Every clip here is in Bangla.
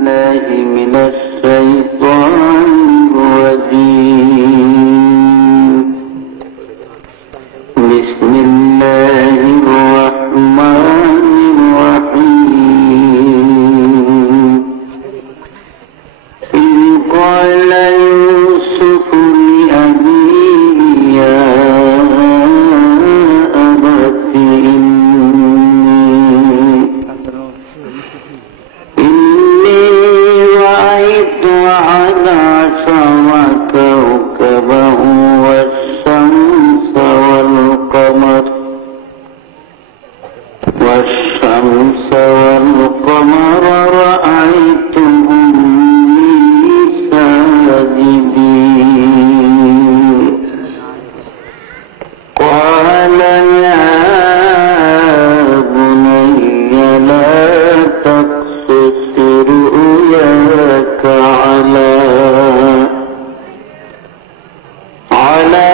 بالله من الشيطان الرجيم بسم الله الرحمن الرحيم إذ قال يوسف لأبيه يا أبت إني رأيت أحد عشر كوكبا والشمس والقمر رأيتهم لي ساجدين قال يا بني لا تقصص رؤياك على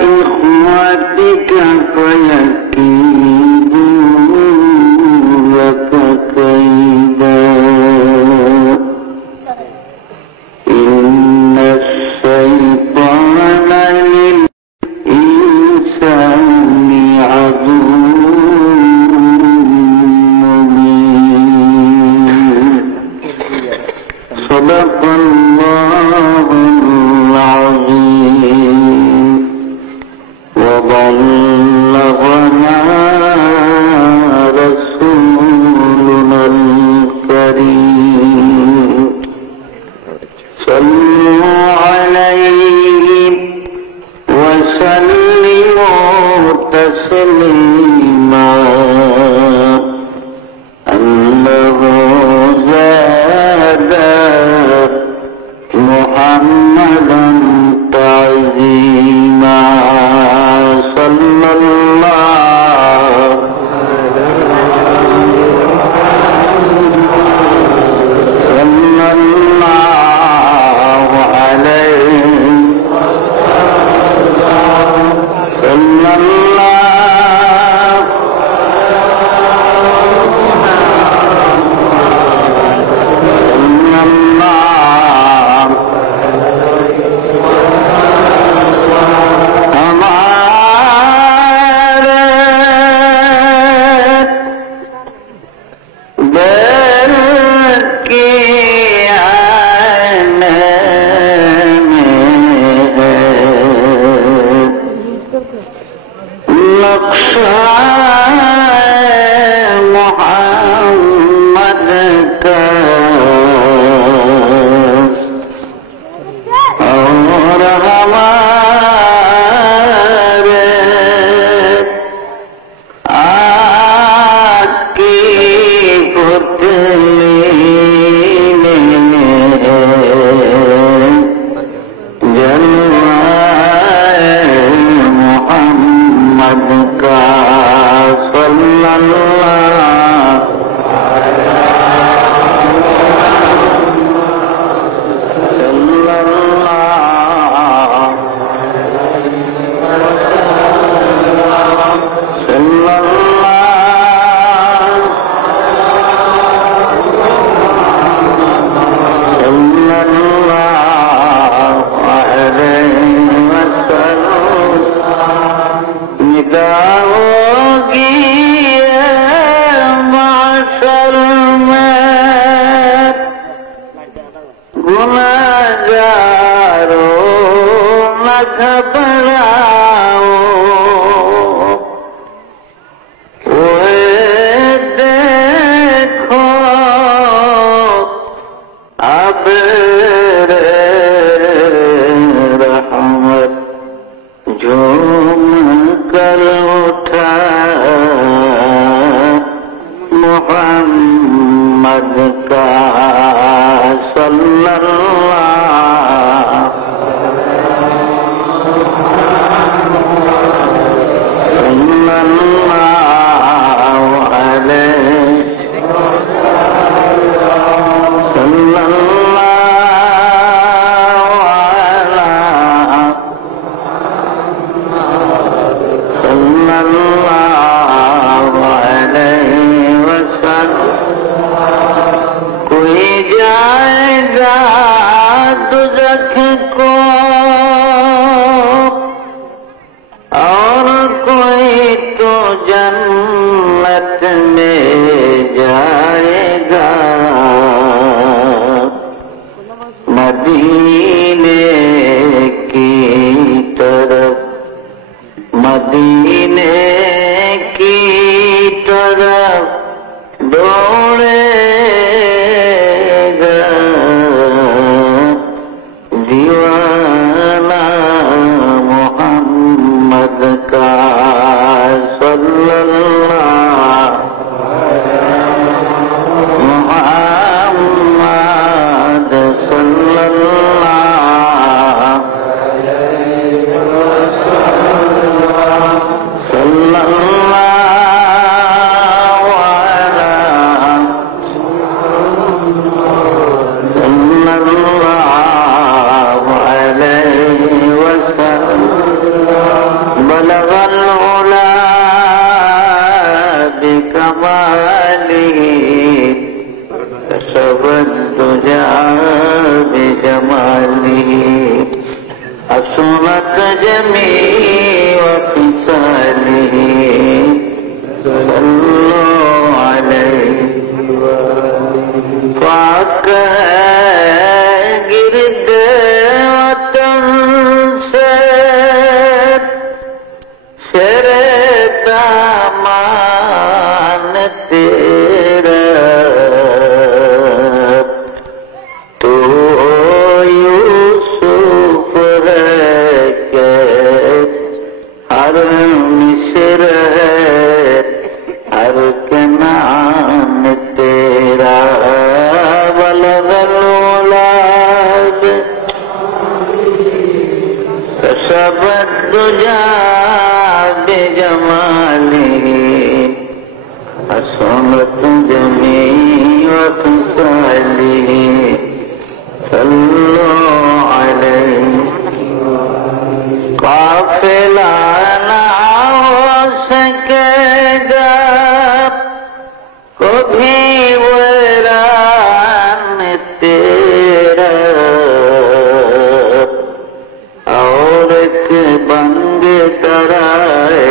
إخوتك فيكيدوا لك كيدا إن الشيطان للإنسان عدو مبين صدق الله العظيم وبلغنا رسولنا الكريم صلوا عليه وسلموا تسليما أنه زاد محمدا تعظيما صلى الله عليه صلى الله محمد کا اور ہمارے آقی پتلی نے جلوائے محمد کا صلی اللہ كشف الدجى بجماله حسنت جميع خصاله صلوا عليه پاک ہے گرد وطن سے سر دامان تیرا تو یوسف ہے کہ ہر مصر ہے ہر کنعان تیرا بلغ الولاد كشف الدجى بجماله حسنت جميع خصاله صلوا عليه قافلہ نہ ہو سکے گا کبھی ویران تیرا اور ایک بنگ کرائے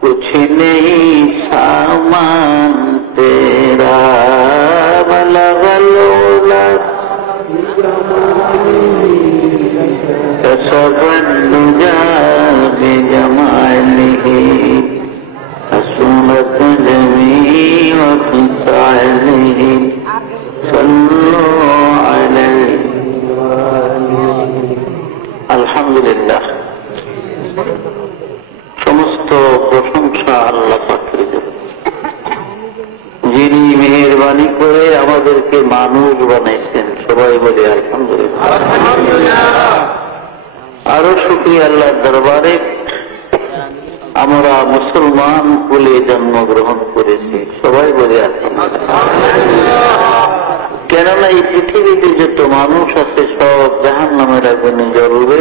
کچھ نہیں سامان تیرا بلغ الولد كشف الدجى بجماله حسنت جميع خصاله صلوا عليه আলহামদুলিল্লাহ সমস্ত প্রশংসা আল্লাহ পাকের জন্য, যিনি মেহেরবানি করে আমাদেরকে মানুষ বানাইছেন। সবাই বলে আলহামদুলিল্লাহ। আরো শুকরিয়া আল্লাহর দরবারে আমরা মুসলমান কুলে জন্মগ্রহণ করেছি। সবাই বলে আলহামদুলিল্লাহ। কেননা এই পৃথিবীতে যত মানুষ আছে সব জাহান্নামের আগুনে জ্বলবে,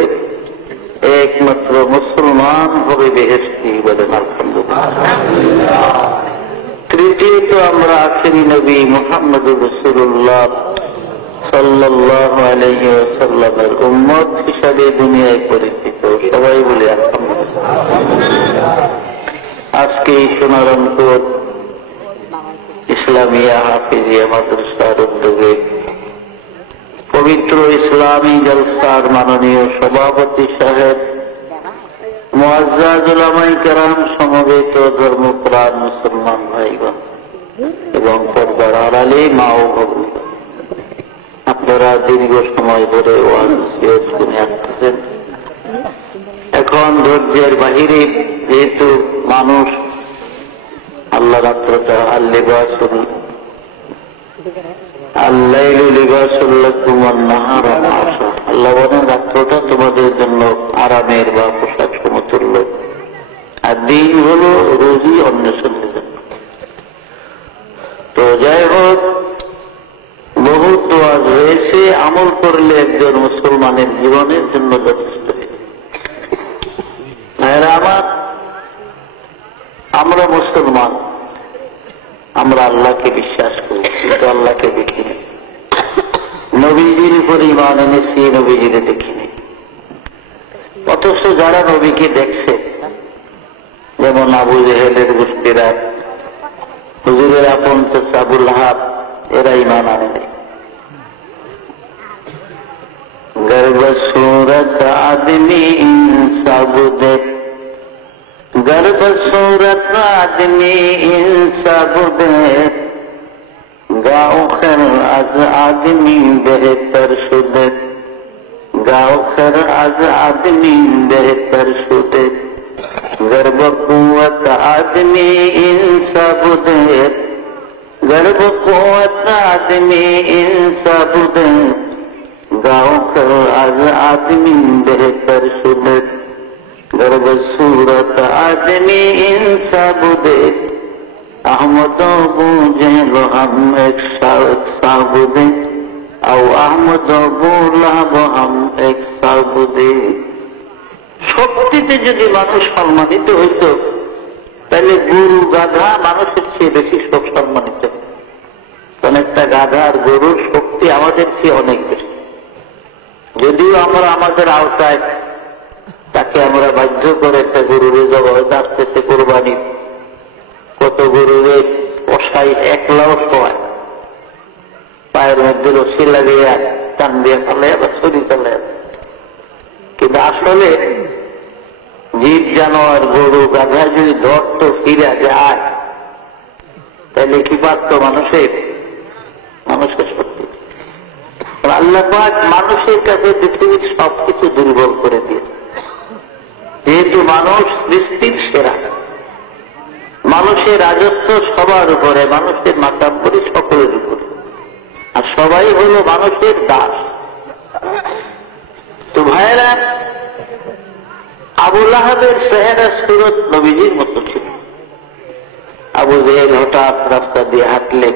একমাত্র মুসলমান হবে বেহেশতি। বলেন আলহামদুলিল্লাহ। তৃতীয়ত আমরা আখেরি নবী মুহাম্মদুর রাসূলুল্লাহ সাল্লাল্লাহু আলাইহি ওয়াসাল্লামের উম্মত হিসাবে দুনিয়ায় পরিচিত। সবাই বলে আলহামদুলিল্লাহ। আজকে এই সোনারনপুর ইসলামিয়া হাফিজিয়া মাদ্রাসার উদ্যোগে পবিত্র ইসলামী জলসার মাননীয় সভাপতি সাহেব, মুআজ্জাজ উলামায়ে কেরাম, সমবেত ধর্মপ্রাণ মুসলমান ভাইগণ এবং পর্দার আড়ালে মা ও ভগ্নীগণ, আপনারা দীর্ঘ সময় ধরে ওয়াজ শুনে আসতেছেন। এখন ধৈর্যের বাহিরে, যেহেতু মানুষ আল্লাহ রাত্রটা আল্লাইলু লিবাসুল লাকুম ওয়ান নাহারু মাশা, আল্লাহ বলেন রাত্রটা তোমাদের জন্য আরামের বা পোশাক সমতুল্য, আর দিন হলো রোজি অন্বেষণের জন্য। তো যাই হোক, বহুত ওয়াজ হয়েছে, আমল করলে একজন মুসলমানের জীবনের জন্য যথেষ্ট হয়েছে। ভাইরা আমার, আমরা মুসলমান, আমরা আল্লাহকে বিশ্বাস করি, কিন্তু আল্লাহকে দেখিনি। নবীজির উপর ঈমান এনেছি, নবীজিরে দেখিনি। অথচ যারা নবীকে দেখছে, যেমন আবু জেহেলের গোষ্ঠীরা, হুজুরের আপন চাচা আবুল আহাব, এরা ঈমান আনে নাই। গর্ব सूरत आदमी इंसाब दे, गर्भ सूरत आदमी इंसाब दे, गाँव खर आज आदमी बेहतर शुदे, गाँव खर आज आदमी बेहतर शुदे, गर्भ कुवत आदमी इंसाब दे, गर्भ कुवत आदमी इंसाब दे, गाँव कर आज आदमी बेहतर शुदे, गर्भ सूरत आदमी इंसाब दे, अहमदो बूझे लो हम एक साबुदे, और अहमदो बोला वो हम एक साबुदे। শক্তিতে যদি মানুষ সম্মানিত হইত, তাহলে গরু গাধা মানুষের চেয়ে বেশি সব সম্মানিত। কারণ একটা গাধা আর গরুর শক্তি আমাদের চেয়ে অনেক বেশি। যদিও আমরা আমাদের আওতায় তাকে আমরা বাধ্য করে একটা গরুরে জবাই আসতেছে কোরবানি, কত গরুরে কষাই একলাও সবাই পায়ের মধ্যে রশি লাগিয়ে টান দিয়ে ফেলে বা ছড়ি ফেলে। কিন্তু আসলে জীব জানোয়ার গরু গাধা যদি ধরতো ফিরে যায় তাহলে কি পারত মানুষের শক্তি। আল্লাহ পাক মানুষের কাছে পৃথিবীর সবকিছু দুর্বল করে দিয়েছে। যেহেতু মানুষ সৃষ্টির সেরা, মানুষের রাজত্ব সবার উপরে, মানুষের মাতাব্বরি সকলের উপরে, আর সবাই হলো মানুষের দাস। তো ভাইয়েরা, আবু লাহাবের চেহারা সুরত নবীজির মতো ছিল। আবু জেহেল হঠাৎ রাস্তা দিয়ে হাঁটলে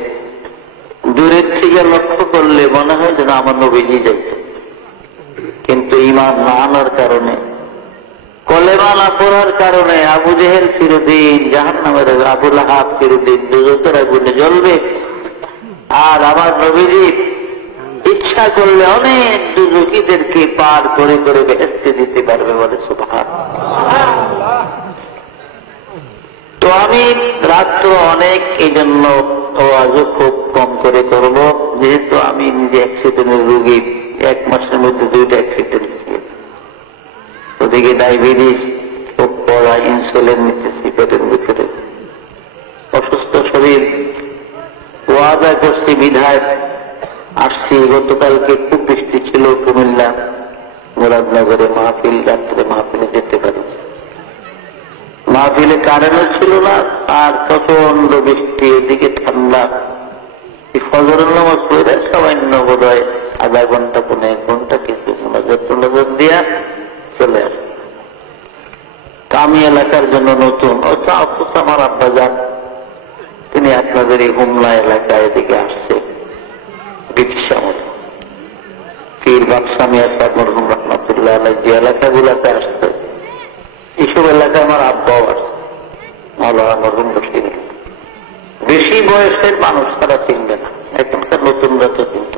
দূরের থেকে লক্ষ্য করলে মনে হয় যেন আমার নবীজি যাইত, কিন্তু ঈমান না আনার কারণে, কলেমা না পড়ার কারণে আবু জেহেল চিরদিন জাহান্নামের, আবু লাহাব চিরদিন দুজকের আগুনে জ্বলবে। আর আমার নবীজি ইচ্ছা করলে অনেক দুজকিদেরকে পার করে করে বেহেশতে দিতে পারবে, বলে সুবহানাল্লাহ। তো আমি রাত্র অনেক এই জন্য আজও খুব কম করে করব, যেহেতু আমি নিজে অ্যাক্সিডেন্টের রোগী। 1 মাসের মধ্যে 2টা অ্যাক্সিডেন্ট ছিল। ওদিকে ডায়াবেটিস, খুব পড়া, ইনসুলিন নিতেছি পেটের ভিতরে, অসুস্থ শরীর। ওয়াদা করছি বিধায় আসছি। গতকালকে খুব বৃষ্টি ছিল কুমিল্লা মুরাদনগরে মাহফিল, রাত্রে মাহফিলে যেতে পারি। মাহফিলে কারেন্টও ছিল না, আর প্রচন্ড বৃষ্টি, এদিকে ঠান্ডা। ফজরের নামাজ পড়ে সামান্য বোধ হয় আধা ঘন্টা 1 ঘন্টা কিছু নজর দিয়া চলে আসছে। আমি এলাকার জন্য নতুন, আমার আব্বা যান, তিনি আপনাদের এই হুমলা এলাকায় এদিকে আসছে ব্রিটিশ আমলে। পীর বাদশাহ মিয়া সাহেব মরহুম রহমাতুল্লাহ আলাইহি যে এলাকাগুলাতে আসছে, এইসব এলাকায় আমার আব্বাও আসছে, মাওলানা মরহুম বসির। বেশি বয়সের মানুষ তারা চিনবে না, এখনকার নতুনরা তো চিনত।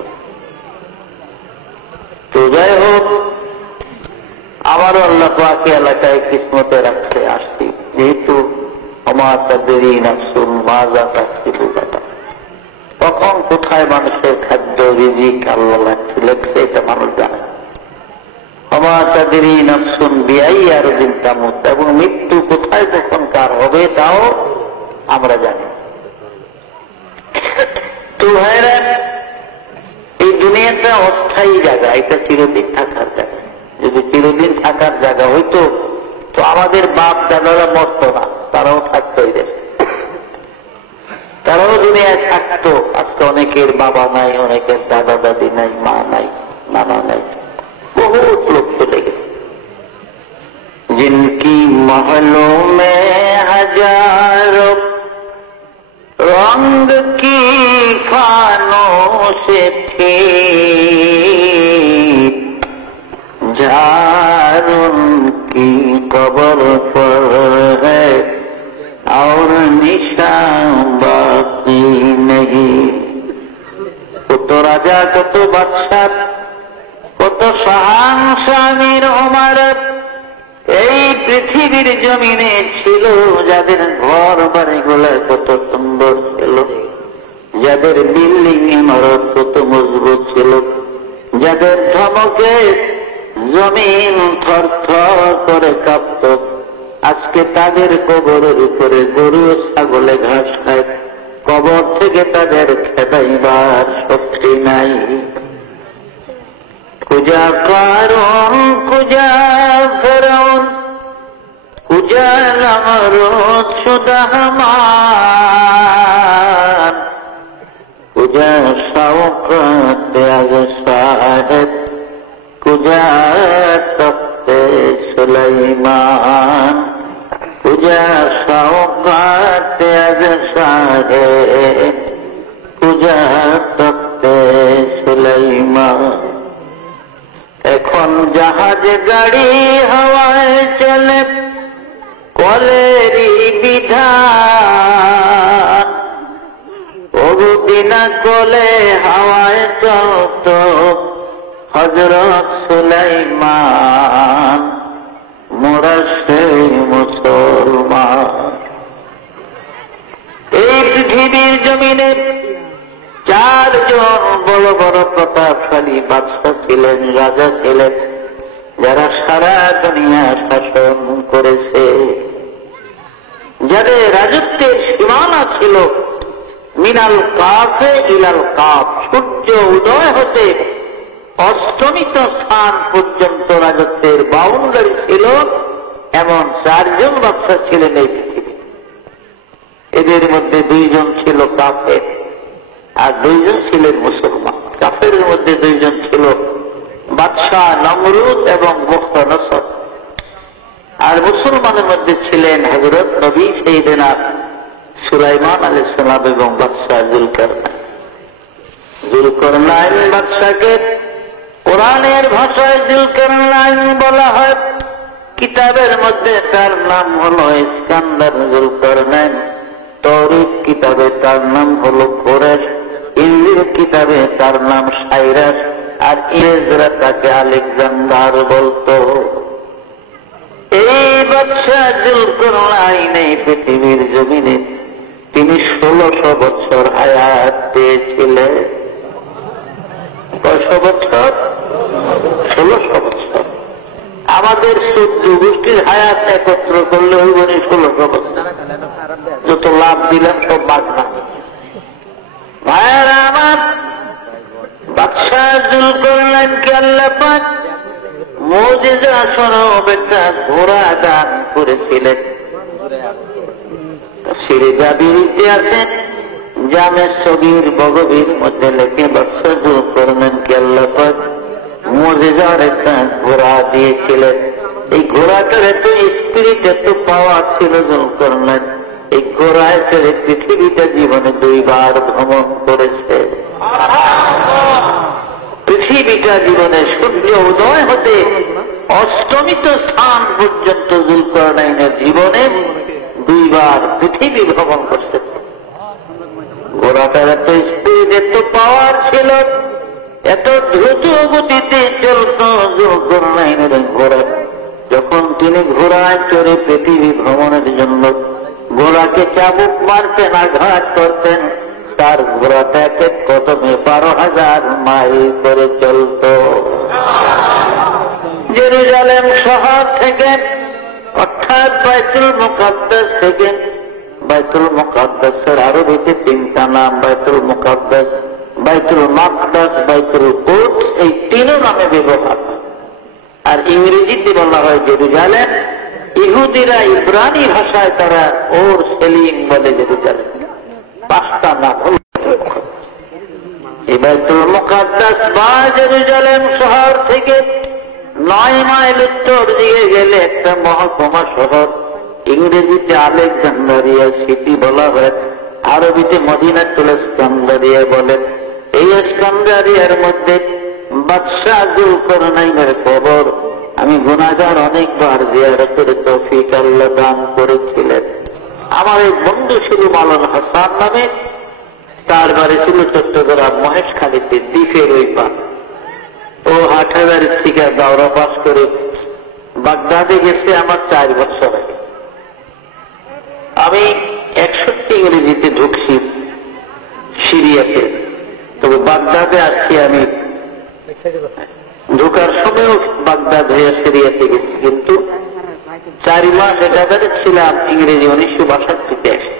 তো যাই হোক, আমারও আল্লাহ পাক এলাকায় কিসমতে রাখছে, আসছি। যেহেতু আমার তাদের নাফসুন মাজা তাকসিবু গাদা, কখন কোথায় মানুষের খাদ্য রিজিক আল্লাহ লেখছে এটা মানুষ জানে। আমার তাদের নাফসুন বিআইয়ি আরদিন তামুত, এবং মৃত্যু কোথায় কখন কার হবে তাও আমরা জানি। তো ভাইরা, এই দুনিয়াটা অস্থায়ী জায়গা, এটা চিরদিন থাকার জায়গা। যদি চিরদিন থাকার জায়গা হইতো তো আমাদের বাপ দাদারা মরত না, তারাও থাকতো এই দেশে, তারাও দুনিয়ায় থাকতো। আজকে অনেকের বাবা নাই, অনেকের দাদা দাদি নাই, মা নাই, নানা নাই, বহুত লোক চলে গেছে। জিনকি মহলোं में हजारों रंग की फानों से थे, जार उनकी कब्र पर है और निशान बाकी नहीं। কত রাজা, কত বাদশাহ, কত শাহানশামীর ওমরাত এই পৃথিবীর জমিনে ছিল, যাদের ঘর বাড়িগুলো কত সুন্দর ছিল, যাদের বিল্ডিং ইমারত কত মজবুত ছিল, যাদের ধমকে জমিন থরথর করে কাঁপত। আজকে তাদের কবরের উপরে গরু ছাগলে ঘাস খায়, কবর থেকে তাদের খেদাইবার শক্তি নাই। কুজা কারণ, কুজা ফেরাউন, কুজা নমরুদ শুদা হামান, কুজা শওকত আজ শাহেদ, কুজা তখতে সুলাইমান, কুজা শওকত আজ শাহেদ, কুজা তখতে সুলাইমান। এখন জাহাজ গাড়ি হাওয়ায় চলে, কলেরই বিধান, ওগো বিনা কোলে হাওয়ায় চলত হযরত সুলাইমান, মোরা সেই মুসলমান। এই পৃথিবীর জমিনে 4 জন বড় বড় প্রতাপশালী বাদশা ছিলেন, রাজা ছিলেন, যারা সারা দুনিয়া শাসন করেছে, যাদের রাজত্বের সীমানা ছিল মিনাল কাফে ইলাল কাফ, সূর্য উদয় হতে অস্তমিত স্থান পর্যন্ত রাজত্বের বাউন্ডারি ছিল। এমন 4 জন বাদশা ছিলেন এই পৃথিবী। এদের মধ্যে 2 জন ছিল কাফের আর 2 জন ছিলেন মুসলমান। কাফের মধ্যে 2 জন ছিল বাদশাহ নমরুদ এবং মুখতানসর, আর মুসলমানের মধ্যে ছিলেন হযরত নবী সাইয়েদনা সুলাইমান আলাইহিস সালাম এবং বাদশাহ যুলকারনাইন। যুলকারনাইন বাদশাকে কোরআনের ভাষায় যুলকারনাইন বলা হয়। কিতাবের মধ্যে তার নাম হলো ইস্কান্দার যুলকারনাইন, তৌরাত কিতাবে তার নাম হলো কোরেশ, ইনজিল কিতাবে তার নাম সাইরাস, আর ইংরেজরা তাকে আলেকজান্ডার বলতো। এই বাদশাহ যুলকারনাইন এই পৃথিবীর জমিনে তিনি 1600 বছর হায়াত পেয়েছিলেন। কয়শো বছর? 1600 বছর। আমাদের 14 গোষ্ঠীর হায়াত একত্র করলে হইব 1600 বছর। যত লাভ দিলাম সব বাগনা। ভাইয়েরা আমার, বাদশাহ যুলকারনাইনকে আল্লাহ পাক মুজিজা স্বরূপ একটা ঘোড়া দান করেছিলেন। তাফসীরে জাবিরিতে আছে, জামে সগীর বগবীর মধ্যে লেখে বাদশাহ যুলকারনাইনকে আল্লাহ পাক মুজিজার একটা ঘোড়া দিয়েছিলেন। এই ঘোড়াটার এত স্পিরিট, এত পাওয়ার ছিল যুলকারনাইন, এই ঘোড়ায় চড়ে পৃথিবীটা জীবনে 2 বার ভ্রমণ করেছে। পৃথিবীটা জীবনে সূর্য উদয় হতে অস্তমিত স্থান পর্যন্ত যুলকারনাইনের জীবনে 2 বার পৃথিবী ভ্রমণ করছে। ঘোড়াটার এত স্পিড, এত পাওয়ার ছিল, এত দ্রুত গতিতে চলত যুলকারনাইনের ঘোড়া। যখন তিনি ঘোড়ায় চড়ে পৃথিবী ভ্রমণের জন্য ঘোড়াকে চাবুক মারতেন, আঘাত করতেন, তার ঘোড়াটা এক কদমে 12,000 মাইল করে চলত। জেরুজালেম শহর থেকে, অর্থাৎ বাইতুল মুকাদ্দাস থেকে, বাইতুল মুকাদ্দাসের আরবিতে 3টা নাম, বাইতুল মুকাদ্দাস, বাইতুল মাকদাস, বাইতুল কুদস, এই 3 নামে ব্যবহার। আর ইংরেজিতে বলা হয় জেরুজালেম। ইহুদিরা ইব্রানি ভাষায় তারা ওর সেলিম বলে জেরুজালেম। 5টা নাম হল। এই বাইতুল মুকাদ্দাস বা জেরুজালেম শহর থেকে 9 মাইল উত্তর দিকে গেলে একটা মহকুমা শহর, ইংরেজিতে আলেকজান্ডারিয়া সিটি বলা হয়, আরবিতে মদিনাতুল ইস্কান্দারিয়া বলেন। এই ইস্কান্দারিয়ার মধ্যে বাদশাহ যুলকারনাইনের কবর আমি গুনাহগার অনেকবার জিয়ারতের তৌফিক আল্লাহ দান করেছিলেন। আমার এক বন্ধু ছিল মাওলান হাসান নামে, তার বাড়ি ছিল চট্টগ্রাম মহেশখালীতে, দ্বীপের ওই পার। ও হাটহাজারী থেকে দাওরা পাস করে বাগদাদে গেছে আমার 4 বছর আগে। আমি 61 ইংরেজিতে ঢুকছি সিরিয়াতে, তবে বাগদাদে আসছি আমি ঢোকার সময়ও বাগদাদ হয়ে সিরিয়াতে গেছি, কিন্তু 4 মাস একাধারে ছিলাম ইংরেজি 1962-তে আসি।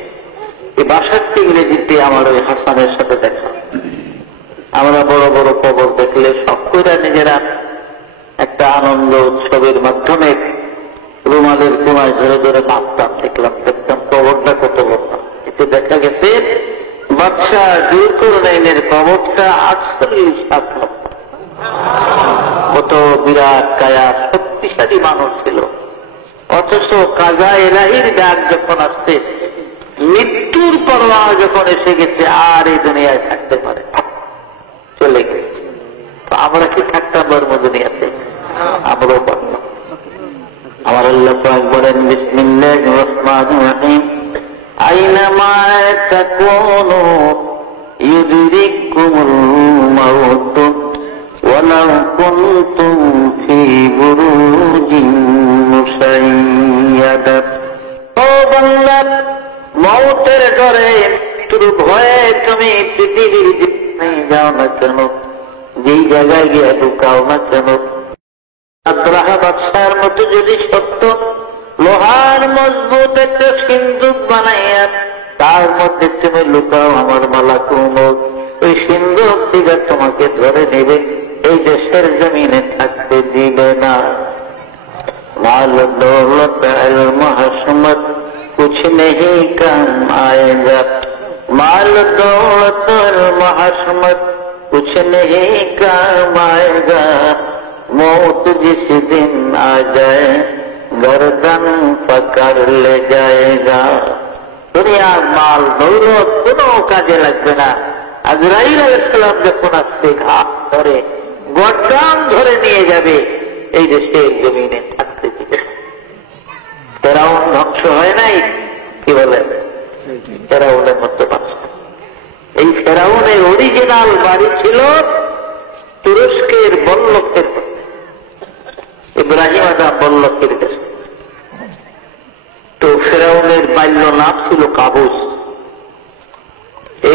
এই 62 ইংরেজিতে আমার ওই হাসানের সাথে দেখা। আমরা বড় বড় কবর দেখলে সব করে নিজেরা একটা আনন্দ উৎসবের মাধ্যমে রুমালের কোনায় ধরে ধরে মাপতাম, দেখতাম কবরটা কত বড়। এতে দেখা গেছে বাদশাহ যুলকারনাইনের কবরটা 48 লক্ষ। কত বিরাট কায়া, শক্তিশালী মানুষ ছিল। অথচ কাজা ইলাহির ডাক যখন আসছে, মৃত্যুর পরোয়া যখন এসে গেছে, আর এই দুনিয়ায় থাকতে পারে, চলে গেছে। তো আমরা কি থাকতাম ধর্ম দুনিয়াতে? আমরাও পারলাম। আমার আল্লাহ পাক বলেন, বিসমিল্লাহির রাহমানির রাহিম, আইনামা তাকুনু ইউদরিকুমুল মাউত ওয়ালাউ কুনতুম ফী বুরুজিন মুশাইয়াদা। ও বান্দা, মৌতের ডরে, মৃত্যুর ভয়ে তুমি পৃথিবীর যেখানে যাও না কেন, যেই জায়গায় গিয়ে ঢুকাও না কেন, আব্রাহা বাদশার মতো যদি সত্য লোহার মজবুত একটা সিন্দুক বানাইয়া তার মধ্যে তুমি লুকাও, আমার মালাকুল মউত ওই সিন্দুক থেকে তোমাকে ধরে নেবে, এই দেশের জমিনে থাকতে দিবে না। মাল দৌলত ইলম হশমত कुछ नहीं काम आएगा, माल दौलत इल्म हशमत कुछ नहीं काम आएगा, मौत जिस दिन आ जाए गर्दन पकड़ ले जाएगा। दुनिया माल दौलत কোনো কাজে লাগবে না। আজরাইল আলাইহিস সালাম যখন আসতে ঘাট ধরে গর্দান ধরে নিয়ে যাবে, এই দেশের জমিনে থাকতে দিবে। ফেরাউন ধ্বংস হয় নাই, কি বলেন? ফেরাউনের মতো বাচ্চা। এই ফেরাউনের অরিজিনাল বাড়ি ছিল তুরস্কের বল্লকের মধ্যে, ইব্রাহিম আদম বল্লকের দেশে। তো ফেরাউনের বাল্য নাম ছিল কাবুস।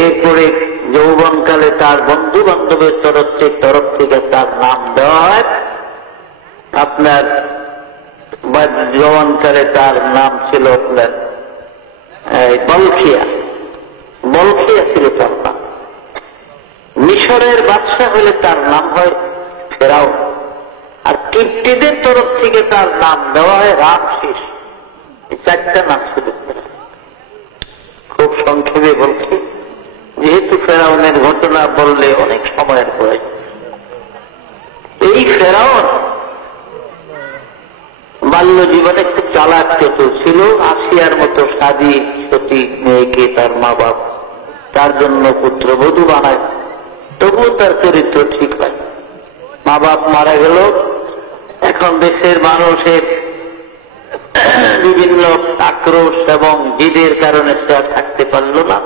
এরপরে যৌবনকালে তার বন্ধু বান্ধবের তরফ থেকে তার নাম দেওয়া হয় আপনার, জওয়ানকালে তার নাম ছিল আপনার বলখিয়া। বলখিয়া ছিল তার নাম। মিশরের বাদশা হলে তার নাম হয় ফেরাউন, আর কিপ্টিদের তরফ থেকে তার নাম দেওয়া হয় রামসিস। এই চারটা নাম ছিল। খুব সংক্ষেপে বলছি, যেহেতু ফেরাউনের ঘটনা বললে অনেক সময়ের প্রয়োজন। এই ফেরাউন বাল্য জীবনে খুব চালাক চতুর ছিল। আসিয়ার মতো সাদী সতী মেয়েকে তার মা বাপ তার জন্য পুত্রবধূ বানায়, তবুও তার চরিত্র ঠিক হয়। মা বাপ মারা গেল, এখন দেশের মানুষের বিভিন্ন আক্রোশ এবং জিদের কারণে সে আর থাকতে পারল না।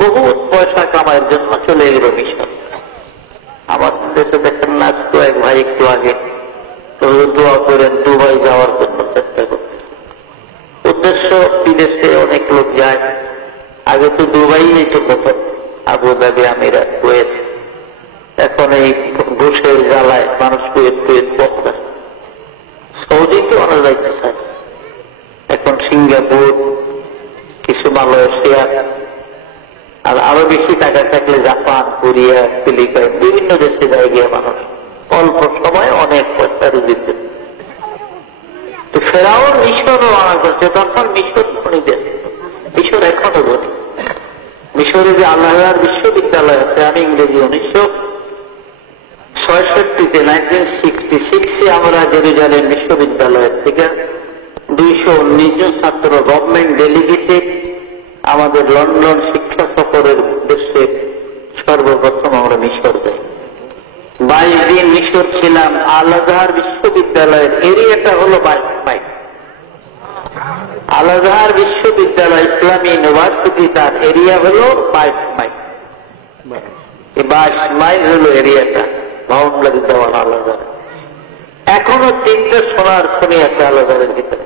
বহু পয়সা কামাইয়ের জন্য চলে গেল মিশর। আমার দেশে দেখেন না, আজকে এক ভাই একটু আগে দোয়া করেন দুবাই যাওয়ার জন্য চেষ্টা করতেছে। উদ্দেশ্য বিদেশে অনেক লোক যায়, আগে তো দুবাই তো প্রথম, আবুধাবি, আমিরাত, কুয়েত। এখন এই ঘুষের জ্বালায় মানুষ কুয়েত পড়ে। সৌদিতে অনেক যাইতে চায়, এখন সিঙ্গাপুর, কিছু মালয়েশিয়া, আর আরো বেশি টাকা থাকলে জাপান, কোরিয়া, ফিলিপাইন, বিভিন্ন দেশে যায় গিয়ে মানুষ অল্প সময় অনেক পয়সা রুজিতে। তো ফেরাউন মিশরও আনা করছে, তখন মিশর ধনী দেশ। মিশর এখনো ধনী। মিশরে যে আল্লাহর বিশ্ববিদ্যালয় আছে, আমি ইংরেজি 1966-তে 1966 আমরা জেরুজালেম বিশ্ববিদ্যালয়ের থেকে 219 জন ছাত্র গভর্নমেন্ট ডেলিগেটে আমাদের লন্ডন শিক্ষা সফরের উদ্দেশ্যে সর্বপ্রথম আমরা মিশর যাই। 22 দিন মিশর ছিলাম। আল আজহার বিশ্ববিদ্যালয়ের এরিয়াটা হলো 22 মাইল। আল আজহার বিশ্ববিদ্যালয় ইসলামী ইউনিভার্সিটি, তার এরিয়া হলো 22 মাইল। এই 22 মাইল হলো এরিয়াটা, বাউন্ডারি দেওয়া আল আজহার। এখনো 3টা সোনার খনি আছে আল আজহারের ভিতরে।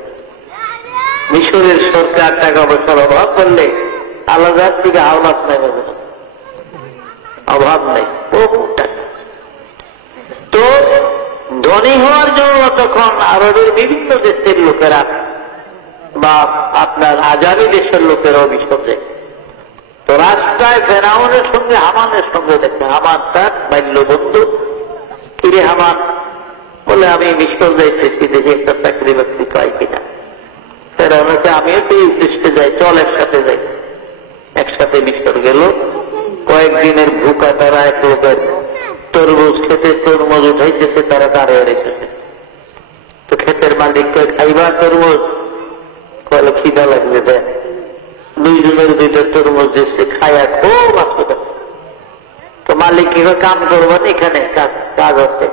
মিশরের সরকার টাকা পয়সার অভাব করলে আল আজহার থেকে আওলাদ নেবে, অভাব নেই, বহু টাকা। তো ধনী হওয়ার জন্য তখন আরবের বিভিন্ন দেশের লোকেরা বা আপনার আজাদি দেশের লোকেরাও মিশর যায়। তো রাস্তায় ফেরাউনের সঙ্গে হামানের সঙ্গে দেখে, হামান তার বাল্য বন্ধু। কিরে হামান, বলে আমি মিশর যাইতেছি, দেখি একটা চাকরি বাকরি পাই কিনা। ফেরাউনকে আমিও তো এই উদ্দেশ্যে যাই, চল একসাথে যাই। একসাথে মিশর গেল। কয়েকদিনের ভুকা তারা এক লোকের তরমুজ খেতে, তরমুজ উঠাইতেছে, তারা দাঁড়িয়ে রেখেছে। তো ক্ষেতের মালিককে খাইবা তরমুজ, কয়েক খিদা লাগবে দেয়। 2 জনের 2টা তরমুজ দিচ্ছে, খায়া খুব আসতে। তো মালিক কি কাম করবেন, এখানে কাজ আছে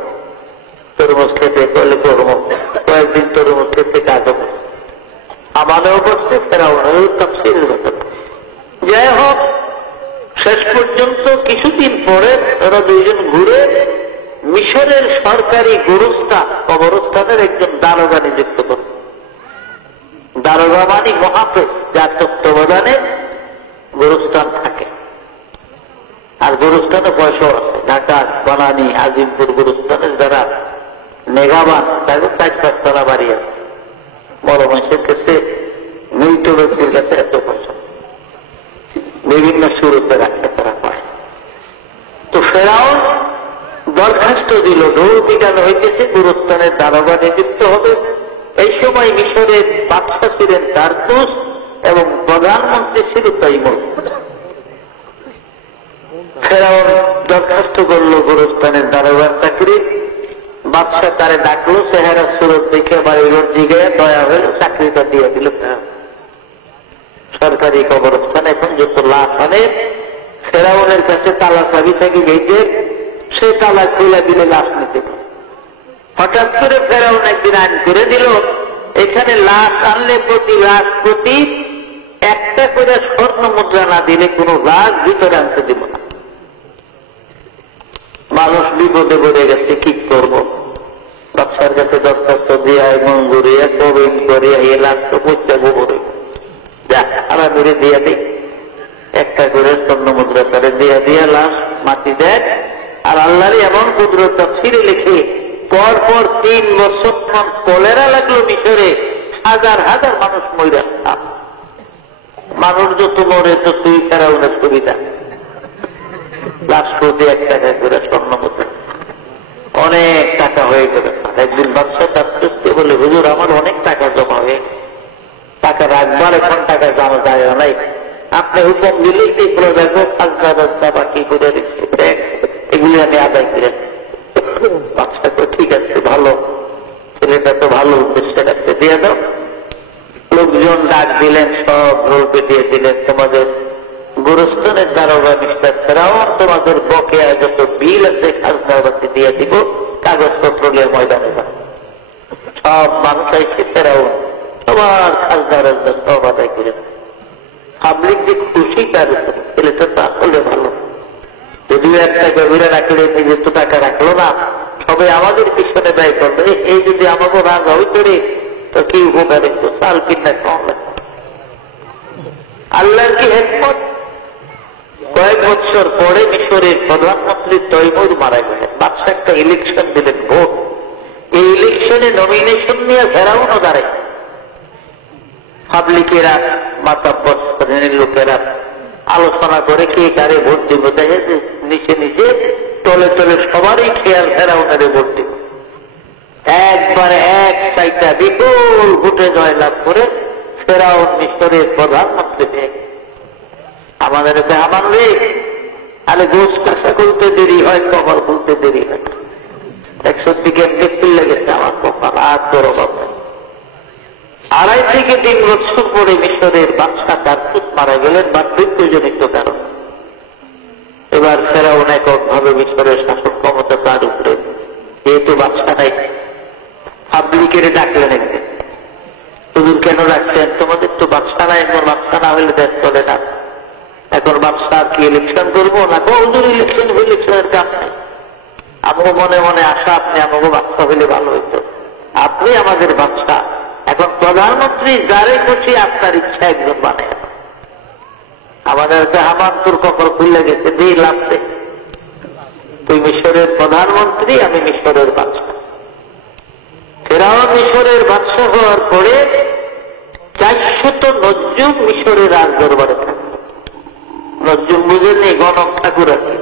তরমুজ খেতে, কলে করবো। কয়েকদিন তরমুজ খেতে কাজও করছে, আমাদেরও করছে, ফেরাউনেরও তাফসীর। যাই হোক, শেষ পর্যন্ত কিছুদিন পরে ওরা দুইজন ঘুরে মিশরের সরকারি কবরস্থানের একজন দারোগা নিযুক্ত করে। দারোগা মানে মহাফেজ, যার তত্ত্বাবধানে গোরস্থান থাকে। আর গোরস্থানে পয়সাও আছে। ঢাকা, বনানী, আজিমপুর গোরস্থানের যারা মেঘাবান তাদের 4-5 তলা বাড়ি আছে। বড় মানুষের কাছে, মৃত ব্যক্তির কাছে এত পয়সা বিভিন্ন শুরুতে রাখতে তারা পায়। তো ফেরাউন দরখাস্ত দিল, ঢোল পিটানো হইতেছে, গোরস্থানের দারোগা নিযুক্ত হবে। এই সময় মিশরের বাদশা ছিলেন দারতুস এবং প্রধানমন্ত্রী ছিল তৈমুর। ফেরাউন দরখাস্ত করলো গোরস্থানের দারোগার চাকরি। বাদশা তারে ডাকলো, চেহারা সুরত দেখে আবার এগুলোর জিগায় দয়া হইল, চাকরিটা দিয়ে দিল। সরকারি কবরস্থান এখন যত লাশ আনে, ফেরাউনের কাছে তালা চাবি থাকে গেইতে, সে তালা খুলে দিলে লাশ নিতে পারে। হঠাৎ করে ফেরাউন একদিন আইন করে দিল, এখানে লাশ আনলে প্রতি লাশ প্রতি একটা করে স্বর্ণ মুদ্রা না দিলে কোনো লাশ ভিতরে আনতে দিব না। মানুষ বিপদে পড়ে গেছে, কি করব? বাদশার কাছে দরখাস্ত দিয়ে মঞ্জুরি কবিন করে এ লাশ তো পয়সা গোবরে যা আলা করে দিয়ে দিই, একটা করে স্বর্ণ মুদ্রা তারে দিয়ে দিয়ে লাশ মাটি দেয়। আর আল্লাহরই এমন কুদরত তাফসীরে লিখে, পরপর 3 বছর কলেরা লাগলো মিশরে, হাজার হাজার মানুষ মরে। মানুষ যত মরে তো তুই ফেরাউনের সুবিধা, লাশ প্রতি 1 টাকা করে স্বর্ণ মুদ্রা, অনেক টাকা হয়ে গেল। একদিন বাদশা তাফসীরকে বলে, হুজুর আমার অনেক টাকা জমা হয়ে গেছে, টাকা রাখবার এখন টাকা জমা যায় নাই, আপনি হুকুম দিলেই কি করে দেখো খাজনা রাস্তা বাকি করে রেখেছে, এগুলি আমি আদায় করে। বাচ্চা তো ঠিক আছে, ভালো ছেলেটা তো ভালো উদ্দেশ্যে রাখতে দিয়ে দাও। লোকজন ডাক দিলেন, সব রোল পেটিয়ে দিলেন, তোমাদের গোরস্থানের দারোগা মিস্টার ফেরাউন তোমাদের বকেয়া যত বিল আছে খাজনা বাতি দিয়ে দিব, কাগজপত্র নিয়ে ময়দানে যান। সব মানুষ আইছে, ফেরাউন সবার খাজনা রাজনা সব আদায় করে। পাবলিক যে খুশি তার উপরে, ছেলেটা তো আসলে ভালো, যদিও 1 টাকা ঘুরে রাখলে নিজে তো টাকা রাখলো না, সবাই আমাদের পিছনে ব্যয় করবে। এই যদি আমাকে রাগ হইতো রে তো কি উপকার একটু চাল কিনা খাওয়া। আল্লাহর কি হিকমত, কয়েক বছর পরে মিশরের প্রধানমন্ত্রী তৈমুর মারা গেলেন। বাদশা একটা ইলেকশন দিলেন, ভোট। এই ইলেকশনে নমিনেশন নিয়ে ফেরাউনও দাঁড়ায়। পাবলিকেরা, মাতাব্বর শ্রেণীর লোকেরা আলোচনা করে কে কারে ভোট দিব, দেখে যে নিচে নিচে তলে তলে সবারই খেয়াল ফেরাউনের ভোট দিব। একবারে 1 সাইটা বিপুল ভোটে জয়লাভ করে ফেরাউন মিশরের প্রধানমন্ত্রী হয়ে গেল। আমাদের আমার রে, আরে গোস কাঁচা করতে দেরি হয়, কবর বলতে দেরি হয়। 100 দিকে দেখতে লেগেছে আমার কপাল, আর তোর অভাব নেই। 2.5 থেকে 3 বছর পরে মিশরের বাদশা দারতুস মারা গেলেন বার্ধক্যজনিত কারণ। এবার ফেরাউন এককভাবে মিশরের শাসন ক্ষমতা তার উপরে, যেহেতু বাদশা নাই, পাবলিকের ডাকলেন একদিন, হুজুর কেন রাখছেন? তোমাদের তো বাদশা নাই, এখন বাদশা না হলে দেশ চলে না, এখন বাদশা কি ইলেকশন করবো না? হুজুর ইলেকশন ইলেকশনের কাজ নাই, আমাকে মনে মনে আশা আপনি আমাকে বাদশা হইলে ভালো হইতো। আপনি আমাদের বাদশা, এখন প্রধানমন্ত্রী যারে খুশি আপনার ইচ্ছা একজন বানায়। আমাদের হামান তোর কখন খুলে গেছে, দিয়ে লাগছে, তুই মিশরের প্রধানমন্ত্রী, আমি মিশরের বাদশা। ফেরাউন মিশরের বাদশা হওয়ার পরে 400 নজরুম মিশরের রাজ দরবারে থাকত। নজরুম বুঝেননি, গণক ঠাকুর আছে,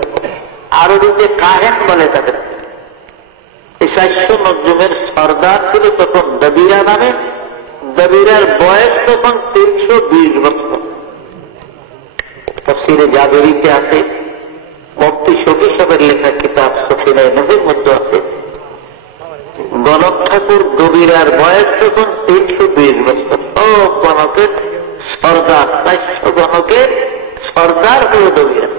আরো দিতে কাহেন বলে তাদের। এই 400 নজরুমের সর্দার ছিল তখন দবিরা নামে। দবিরার বয়স তখন 320 বছর। তাফসীরে জাবেরিতে আছে, মুফতি শফি সাহেবের লেখা কিতাব সফিনে নবীর মধ্যে আছে, গণক ঠাকুর দবিরার বয়স তখন 320 বছর। সব গণকের সর্দার, 400 গণকের সর্দার হল দবিরা।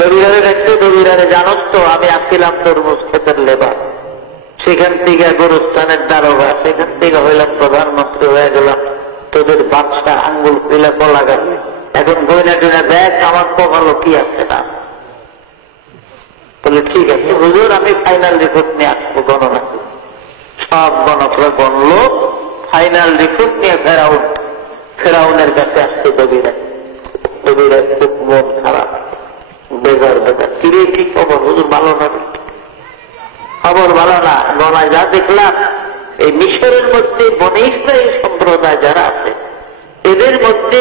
দবিরারে দেখছে, দবিরারে জানোস তো আমি আসছিলাম তরমুজ ক্ষেতের লেবার, সেখান থেকে গোরস্থানের দারোগা, সেখান থেকে হইলাম প্রধানমন্ত্রী হয়ে গেলাম, তোদের বাদশা আঙ্গুল পিলা কলা গাছ এখন গয়না টয়না দেখ আমার কপালও কি আছে না। বলে ঠিক আছে হুজুর, আমি ফাইনাল রিপোর্ট নিয়ে আসবো, গণনা সব গণকরা গণলো, ফাইনাল রিপোর্ট নিয়ে ফেরাউনের কাছে আসছে নবীরা। নবীরা খুব মন খারাপ, বেজার বেজার, ফিরে কি খবর হুজুর? ভালো না, খবর ভালো না। গণায় যা দেখলাম, এই মিশরের মধ্যে বনে ইসরাইল সম্প্রদায় যারা আছে এদের মধ্যে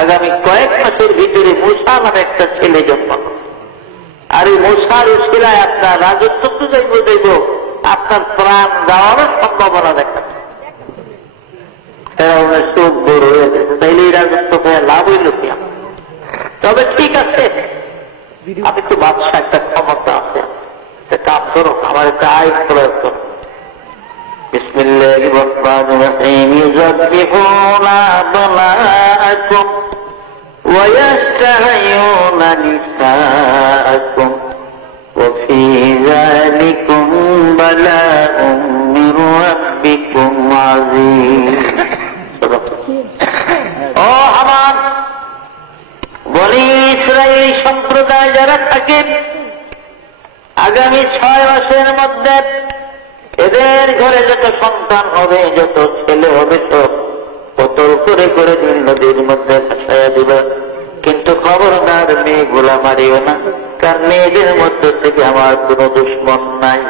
আগামী কয়েক মাসের ভিতরে মূসা নামে একটা ছেলে জন্ম, আর এই মূসার উসিলায় আপনার রাজত্ব তো যাইব, আপনার প্রাণ যাওয়ারও সম্ভাবনা দেখা। ফেরাউনের চোখ বড় হয়ে গেছে, তাইলে এই রাজত্ব পেয়ে লাভ হইল কি? তবে ঠিক আছে, আমি তো বাদশাহ, একটা ক্ষমতা আছে, কাজ করো, আমার একটা আইন প্রয়োগ করো। বিসমিল্লাহির রহমানির রহিম। ইউযাব্বিহুনা আবনাআকুম ওয়া ইয়াস্তাহয়ুনা নিসাআকুম ওয়া ফী যালিকুম বালাউম মির রাব্বিকুম আযীম। ও হামান, বনি ইসরাইল সম্প্রদায় যারা থাকেন, আগামী 6 মাসের মধ্যে এদের ঘরে যত সন্তান হবে, যত ছেলে হবে, সব কতল করে করে নীল নদীর মধ্যে ভাসাইয়া দিল। কিন্তু খবরদার মেয়েগুলা মারিও না, কারণ মেয়েদের মধ্যে থেকে আমার কোন দুশ্মন নাই।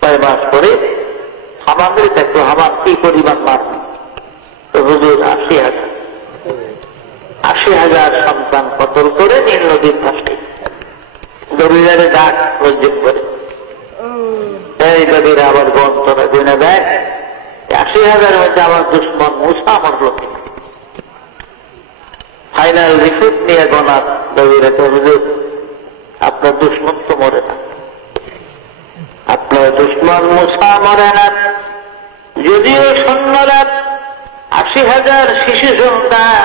6 মাস পরে হামাদের দেখো, হামার কি পরিমাণ মারবে? তো হুজুর 80,000 সন্তান কতল করে নীল নদীর ভাসাই। নবীরে ডাক প্রযোগ করে, এই নবীরা আবার বন্তরা গুনে দেয়, 80,000 মধ্যে আমার দুশ্মন মূসা মরল কিনা। ফাইনাল রিপোর্ট নিয়ে গণার নবীরা তো হুজুর, আপনার দুশ্মন তো মরে না, আপনার দুশ্মন মূসা মরে না। যদিও সৈন্যরা 80,000 শিশু সন্তান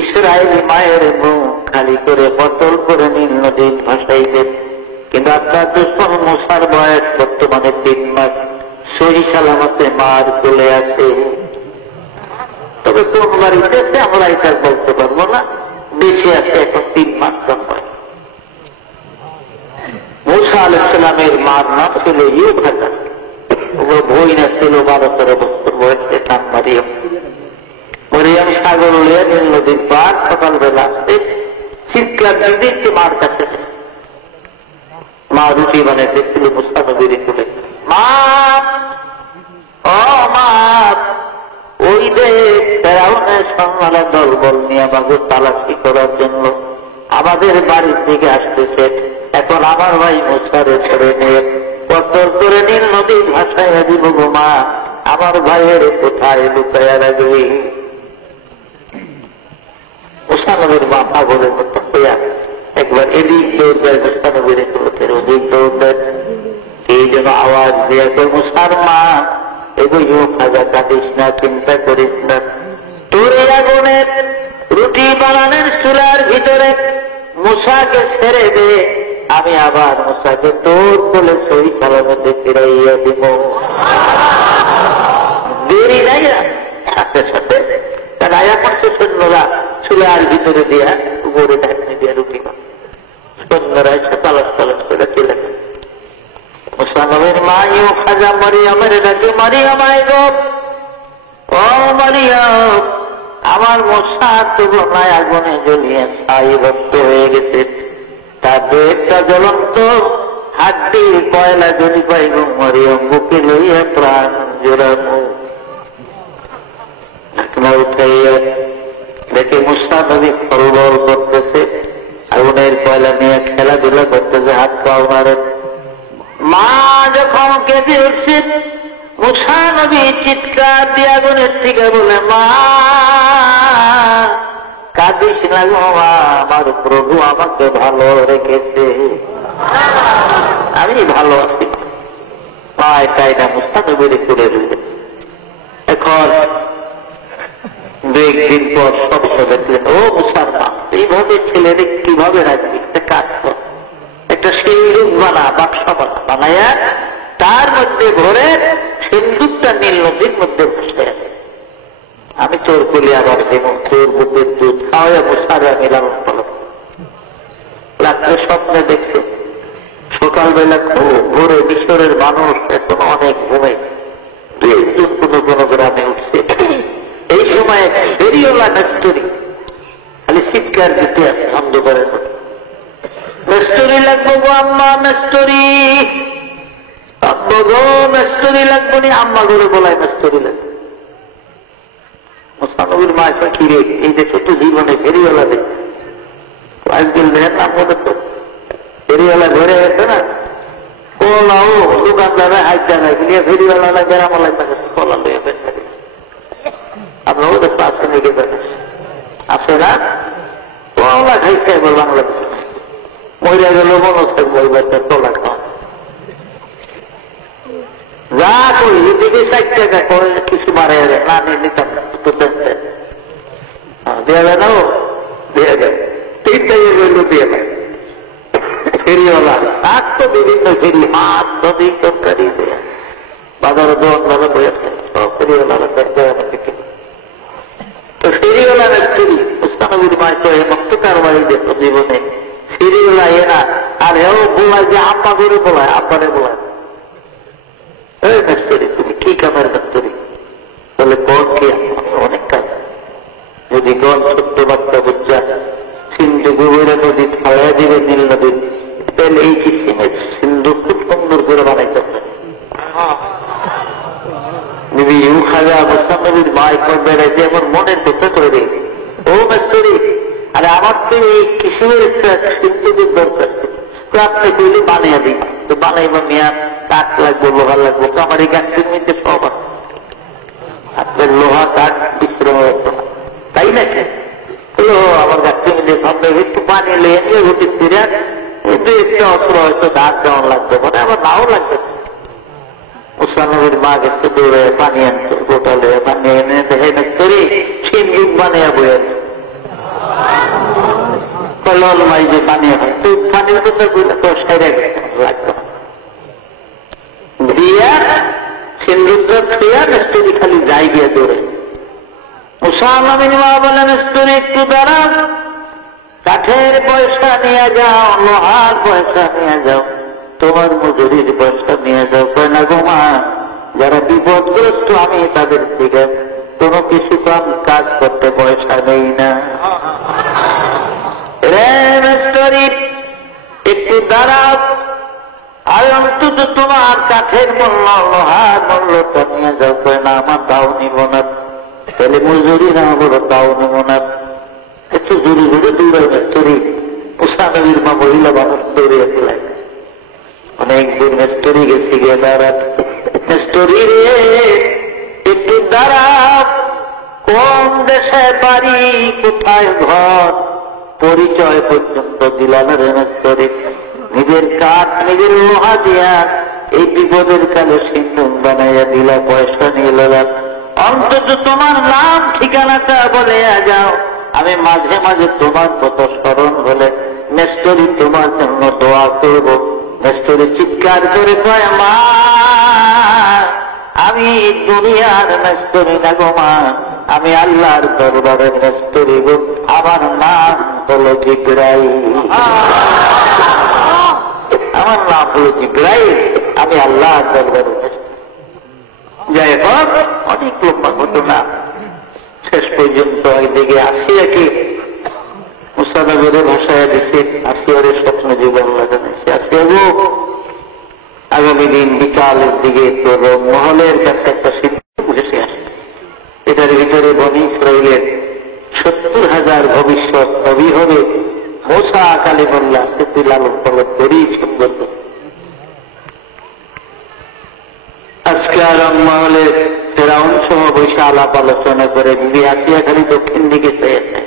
ইসরায়েলি মায়ের মুখ খালি করে কতল করে নীল নদীর ভাসাইছে, কিন্তু আপনার দুশ্মন মূসার বয়স বর্তমানে 3 মাস, সহি সালামতে মার চলে আছে। তবে কোন বাড়িতে আছে আমরা এটা বলতে পারবো না, বেশি আছে এখন 3 মাস সময়। মূসা আলাইহিস সালামের মার নাম ছিল ইউহানা, ওর বই না ছিল 12-13 বছর বয়সে, নাম মারিয়াম। মরিয়াম সাগর লিয়ে নীল নদীর পার সকালবেলা আসতে চিৎকার দিতে মার কাছে গেছে। মা রুটি বানাইতেছিল মুসা নবীর তুলে, মা ও মা, ওই যে ফেরাউনের সৈন্যরা দলবল নিয়ে আমাদের তালাশি করার জন্য আমাদের বাড়ির দিকে আসতেছে। এখন আমার ভাই মুসারে ছেড়ে নিয়ে কতল করে নীল নদীর ভাসাইয়া দিব গো মা, আমার ভাইয়ের কোথায় লুকাইয়া রাখবে? মুসা নবীর মা পাগলের মতো হইয়া একবার এদিক দৌড় দেয়, মুসা নবীর লোকের ওদিক দৌড় দেয়। এই যেন আওয়াজ দিয়ে মুসার মা, এগুলো খাজা কাটিস না, চিন্তা করিস না, তোর এই আগুনের রুটি বানানোর চুলার ভিতরে মুসাকে ছেড়ে দে, আমি আবার মুসাকে তোর বলে সহি সালামতে ফিরাইয়া দিব। দেরি নাই, সাথে সাথে রায়া করছে সৈন্যরা চুলার ভিতরে দিয়া উপরে ঢাকনি দিয়া রুটি সৈন্যরা এসে তালাশ তালাশ করে চলে গেল। মুসা নবীর মা ইউ খাজা মারিয়ামের ডাকে, মারিয়াম আয় গো, ও মারিয়াম, আমার মশা তুলনায় আগুনে জ্বলিয়ে ছাই রক্ত হয়ে গেছে, তার একটা জ্বলন্ত হাড্ডি কয়লা জ্বলি পাই গো মারিয়াম, বুকে লইয়া প্রাণ জোড়ানো। উঠাইয়া দেখে মুসা নবী ফলবল করতেছে, আগুনের কয়লা নিয়ে খেলাধুলা করতেছে, হাত পা মারে। মা যখন কেঁদে উঠছে, মুসা নবী চিৎকার দিয়ে আগুনের থেকে বলে, মা কাঁদিস না গো মা, আমার প্রভু আমাকে ভালো রেখেছে, আমি ভালো আছি। মা এটাই না মুসা নবীর করে রইল। এখন 2 দিন পর স্বপ্ন দেখলেন, ও মুসার মা, এইভাবে ছেলেদের কিভাবে রাখবি? একটা কাজ কর, একটা সিন্দুক বানা, বাক্স বানাইয়া তার মধ্যে ভরে সিন্দুকটা নীল নদীর মধ্যে ভাসাইয়া দেয়। আমি চোর করলে আবার দেব, চোর বুকের দুধ খাওয়াই বসারে আমি লালন পালন। রাত্রে স্বপ্নে দেখছে সকালবেলা খুব ভোরে মিশরের মানুষ এখন অনেক ঘুমে, দু একজন কোনো কোনো গ্রামে উঠছে। এই সময় ফেরিওয়ালা মেস্তরি খালি চিৎকার দিতে আছে অন্ধকারের মধ্যে, মেস্তরি লাগবো গো আম্মা, মেস্তরি আব্বো গো, মেস্তরি লাগবো নি। আম্মা করে বলায় মেস্তরি লাগবে। মুসানবীর মা কি রে, এই দেখো তো জীবনে ফেরিওয়ালা দেখ আজকাল দেখ না মনে তো ফেরিওয়ালা ঘরে গেছে না, কলাও দোকানদারে হাইট জানায় গিয়ে ফেরিওয়ালা গ্রামালায় থাকে কলা লইয়া বের থাকে। আমরা ওদের পাশে নিয়ে গেছে আসে না, কলা খাইছে এবার বাংলাদেশ মহিলা গেল মনে থাকবো ওই বাচ্চার কলা খাওয়া যা করি এদিকে 60 টাকা করে কিছু বাড়ে না নিতাম দেওয়া যায় না, দেওয়া যায় 3 টাকা রইল দিয়ে নেয় ফেরিওয়ালা। তার তো বিভিন্ন ফেরি মাছ নদী তরকারি দেয়া বাজারে দোয়ান ভালো বয়ে সব ফেরিওয়ালারা তো ফেরিওয়ালা স্ত্রী মুস্তানবীর মায় তো এমন কারবারি দেখো জীবনে ফেরিওয়ালা এরা আর এও বলায় যে আম্মা করে বলায়, আব্বারে বলায় এই মেস্তরি তুমি কি কামের মেস্তরি বলে গন কি অনেক কাজ। যদি গন ছোট্ট বাচ্চা বুঝা সিন্ধু গভীরে নদী ছাড়া দিবে নীল নদী, তাহলে এই কিসিমের সিন্ধু খুব সুন্দর করে বানাইতে হবে। বিবি ইউ খাজা মুস্তানবীর মায় কর বেড়াইতে আমার মনের কথা করে দিই, ও মেস্তরি আরে আমার তো এই কিসিমের একটা সিন্ধুদের দরকার ছিল, তো আপনি কইলে বানিয়ে দিই। তো বানাইব মিয়া কাঠ লাগবো, লোহা লাগবো, তো আমার এই গাছটির মধ্যে সব আছে, আপনার লোহা কাঠ বিশ্রাম হতো না তাই নাকি? আমার গাছটির মধ্যে সব একটু পানি লেগে নিয়ে ঘটি ফিরে একটু একটা অস্ত্র হয়তো ধার দেওয়া লাগবে, মানে আবার নাও লাগবে। মুসানবীর মা গেছে দৌড়ে পানি আনতো, গোটা লেগে পানি এনে দেখে মেস্তরি সিন্ধুক বানিয়ে বয়ে আছে কলল মাই যে পানি তুই পানির কথা বললে তো সাইরা গেছে লাগবে দিয়া সিন্ধুকটা খেয়া মেস্তরি খালি যাই গিয়ে দৌড়ে। মুসানবীর মা বলে মেস্তরি একটু দাঁড়া, কাঠের পয়সা নিয়ে যাও, লোহার পয়সা নিয়ে যাও, তোমার মজুরির পয়সা নিয়ে যাও। না গো মা, যারা বিপদগ্রস্ত আমি তাদের থেকে কোনো কিছু কম কাজ করতে পয়সা নেই না। রে মেস্তরি একটু দাঁড়াও, আর অন্তত তোমার কাঠের মূল্য লোহার মূল্যটা নিয়ে যাও। না আমার তাও নিব না, তাহলে মজুরি না বলো তাও নিব না। একটু জোরে জোরে দৌড়ায় মেস্তরি। মুসানবীর মা মহিলা মানুষ দৌড়িয়ে ফেলায়। অনেক দূর মেস্তরি গেছি গিয়ে দাঁড়াত, মেস্তরি রে একটু দাঁড়াও, কোন দেশে বাড়ি কোথায় ঘর পরিচয় পর্যন্ত দিলাম রে মেস্তরি। নিজের কাঠ নিজের লোহা দিয়া এই বিপদের কালে সিন্ধুক বানাইয়া দিলা, পয়সা নিয়ে এলাম। অন্তত তোমার নাম ঠিকানাটা বলে যাও, আমি মাঝে মাঝে তোমার কত স্মরণ হলে মেস্তরি তোমার জন্য দোয়া করব। মেস্তরি চিৎকার করে কয় মা, আমি দুনিয়ার মেস্তরি না গো মা, আমি আল্লাহর দরবারের মেস্তরি গো, আমার নাম হলো জিবরাইল, আমার নাম হলো জিবরাইল, আমি আল্লাহর দরবারের মেস্তরি। যাই হোক অনেক লম্বা ঘটনা, শেষ পর্যন্ত একদিকে আসিয়াকে মুসানবীরে ভাষায় দিছে, আসিয়ারে স্বপ্ন জীবন লাগাইছে। আসিয়া গো, আগামী দিন বিকালের দিকে তোর মহলের কাছে একটা সিদ্ধ ভেসে আসে, এটার ভিতরে বনী ইসরাইলের 70,000 ভবিষ্যৎ নবী হবে। মুসা কালিমুল্লাহ আছে, তুই লালন পালন করি সুন্দর। আজকে আরাম মহলে ফেরাউন সহ বৈশা আলাপ আলোচনা করে বিবি আসিয়া খালি দক্ষিণ দিকে চেয়েছে।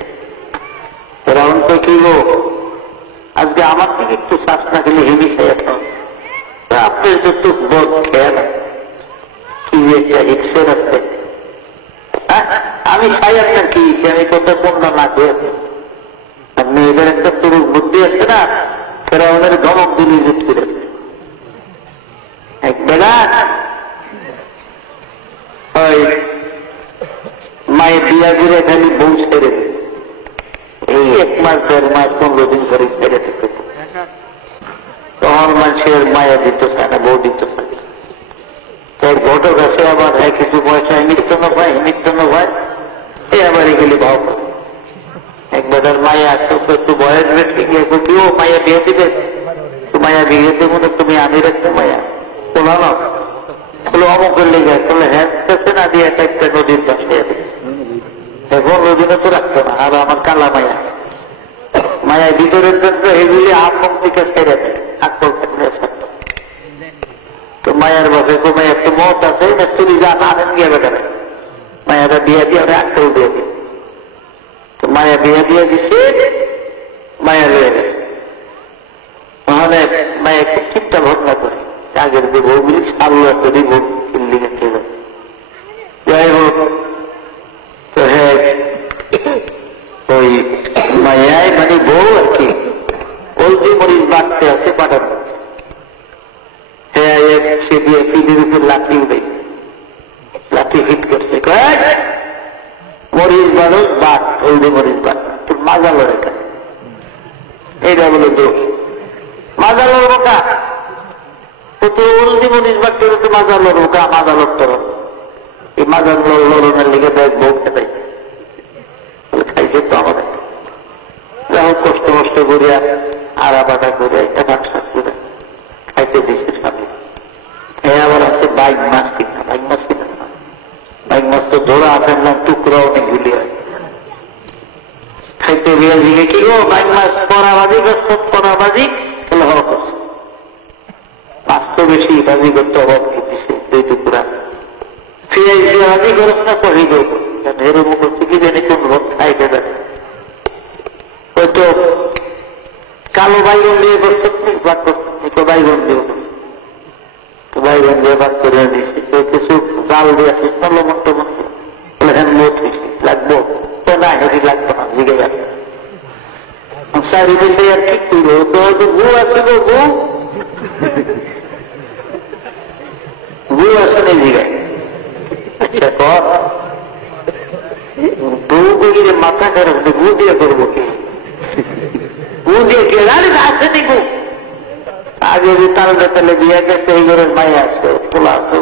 ফেরাউন তো কি গো, আজকে আমার দিকে একটু শ্বাস না খেলে হেবি চাই, আপনার যত বোধ খেয়াল কি একটা ইচ্ছে রাখতে আমি চাই আপনার কি আমি কত পূর্ণ না খেয়ে আপনি এদের একটা পুরুষ বুদ্ধি আছে না, ফেরাউনের ধমক দিলি যুদ্ধ করে এক বেলা ওই মায়ের ঘুরে ঘুরে খালি বউ ছেড়ে দেয়। এই 1 মাস 1.5 মাস 15 দিন করে ছেড়ে দিতে, তখন মানুষের মায়া দিতে চায় না, বউ দিতে চায় না। তাই ঘটক আছে আবার কিছু পয়সা নিত্যন পায়, নিত্যন পায়, এই আবার এগুলি ভাব করে। একবার মায়া একটু বয়স বেশি গিয়ে কেউ মায়া বিয়ে দিবে, মায়া বিয়ে দেবো না, তুমি আমি রাখতে মায়া শোনা না বলে অমুকের লেগে বলে হ্যাঁ না দিয়ে একটা নদীর পাশে এখন নদীনে তো রাখতো না। আর আমার কালা মায়া, মায়া ভিতরের জন্য এগুলি আপন থেকে ছেড়ে দেয়, আকল থাকলে ছাড়ত। তো মায়ার বাপে মায়া একটু মত আছে না, তুমি যান আনেন গিয়ে বেটারে মায়ারা বিয়ে দিয়ে আকল দিয়ে দিই। তো মায়া বিয়ে দিয়ে দিছে, মায়া রয়ে গেছে। তাহলে মায়া একটু চিন্তা ভাবনা করে আগের যে বউগুলি সারল একটা রিমোট দিল্লি গেছিল। যাই হোক, তো হ্যাঁ ওই মায়ায় মানে বউ আর কি ওই যে মরিচ বাড়তে আছে পাঠার মধ্যে, হ্যাঁ সে দিয়ে ফিলের উপর লাঠি উঠেছে, লাঠি হিট করছে, মরিচ বাড়ো বাট, ওই যে মরিচ বাট তোর মাজা লড়ে কেন, এইটা বলে দোষ। মাজা লড়বো কা তো ওলদি মরিচ বাট করে তো মাজা লড়বো কা, মাজা লড়তে হবে। এই মাজা লড়নের লিগে ব্যাগ বউ খেতাই খাইছে তো আমাদের। যাই হোক কষ্ট কষ্ট করিয়া আড়া বাটা করে একটা ভাগসাত করে খাইতে দিয়েছে সামনে। হ্যাঁ আবার আছে বাইক মাছ কিনা, বাইক মাছ কিনা না, বাইক মাছ তো ধরা ফেললাম টুকরা অনেক গুলি হয়। খাইতে গিয়ে দিকে কি গো বাইক মাছ পরাবাজি করছো, পরাবাজি তাহলে হওয়া করছে। মাছ তো বেশি বাজি করতে অভাব দিচ্ছে 2 টুকরা। পেঁয়াজ দিয়ে বাজি করছ না করি গো ঢের মুখ থেকে জানি কোন রোগ খাইতে দেয়। হয়তো কালো বাইগন দিয়ে করছে, ভাগ করছে বাইগন দিয়ে করছে, তো বাইগন দিয়ে ভাগ করে দিয়েছে। তো কিছু জাল দিয়ে আসিস না লবণ টবণ বলে হ্যাঁ লোট হয়েছে লাগবো, তো না হেরি লাগবো না জিগে গেছে। সারি দিয়েছে আর কি করবো, তো হয়তো গু আছে গো গু, গু আছে না জিগায়। আচ্ছা কর বউ বলিরে মাথা খারাপ, গু দিয়ে করবো কি, গু দিয়ে কে জানি আসে নি গু। আগে যে তার বেতলে দিয়ে গেছে এই ঘরের মাইয়া আছে পোলা আছে,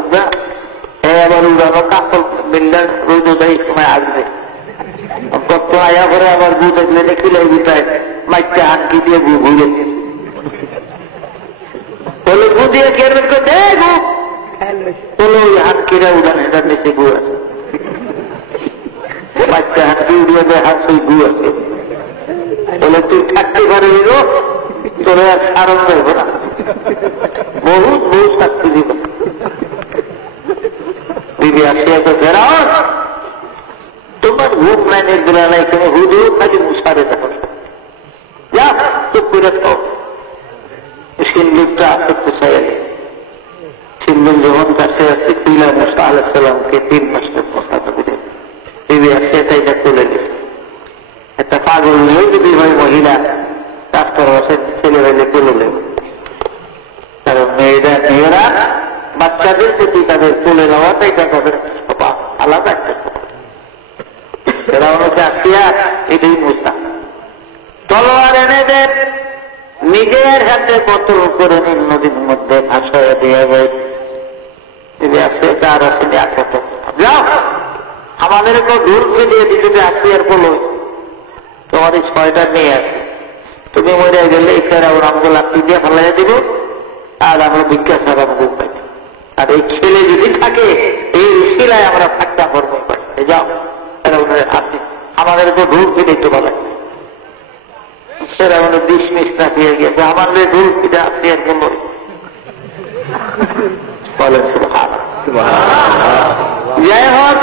হ্যাঁ আবার উড়ানো কাপড় বিল্ডার রোদ দেয় সময় আসবে কত আয়া করে আবার গু দেখলে দেখিলে গুটায় মাইতে হাঁকি দিয়ে গু ঘুরেছে বলে গু দিয়ে কে বের করে দে গু বলে ওই হাঁকিরা উড়ান এটার নিচে গু আছে, মাইতে হাঁকি উড়িয়ে দেয় হাস ওই গু আছে। বলে তুই থাকতে পারবি গো, তোর আর সারণ দেবো না, বহুত বহু শাস্তি দিব। বিবি আসিয়া তো ফেরাও তোমার ঘুম নাই নির্বেলা নাই, কোনো হুজুর খালি মুসারে দেখো যা চুপ করে খাও। সিন্দুকটা আসতে চাই, সিন্দুক যখন কাছে আসছে কুইলা মুসা আলাইসাল্লামকে 3 মাসের কথা দিলে বিবি আসিয়া তাইটা তুলে দিছে। একটা পাগল নিয়ে যদি হয় মহিলা রাস্তার পাশে ছেলে হইলে তুলে দেবে, কারণ মেয়েরা বাচ্চাদের প্রতি তাদের তুলে নেওয়াটাই তাদের স্বভাব, আলাদা একটা স্বভাব। সেটা অনুকে আসিয়া এটাই মুসা তলোয়ার এনে দেন, নিজের হাতে বোতল করে নিন, নদীর মধ্যে ভাসাইয়া দিয়ে যায়। যদি আসে তার আসেনি আঘাত যাও আমাদের কেউ দূর ফিরিয়ে দিতে আসিয়ার বলো তোমার 6টা মেয়ে আছে, তুমি মরে গেলে এখানে আমগুলো লাঠি দিয়ে ফেলাই দিব, আর আমরা ভিক্ষা ছাড়া মুখ পাই। আর এই ছেলে যদি থাকে এই শিলায় আমরা ঠাক্কা করবো পাই, যাও আপনি আমাদের কেউ দূর ফিরে তো বলে সেরা মনে 20 মিনিট দিয়ে গিয়েছে আমাদের দূর ফিরে আসি আর বলল বলেন যাই হোক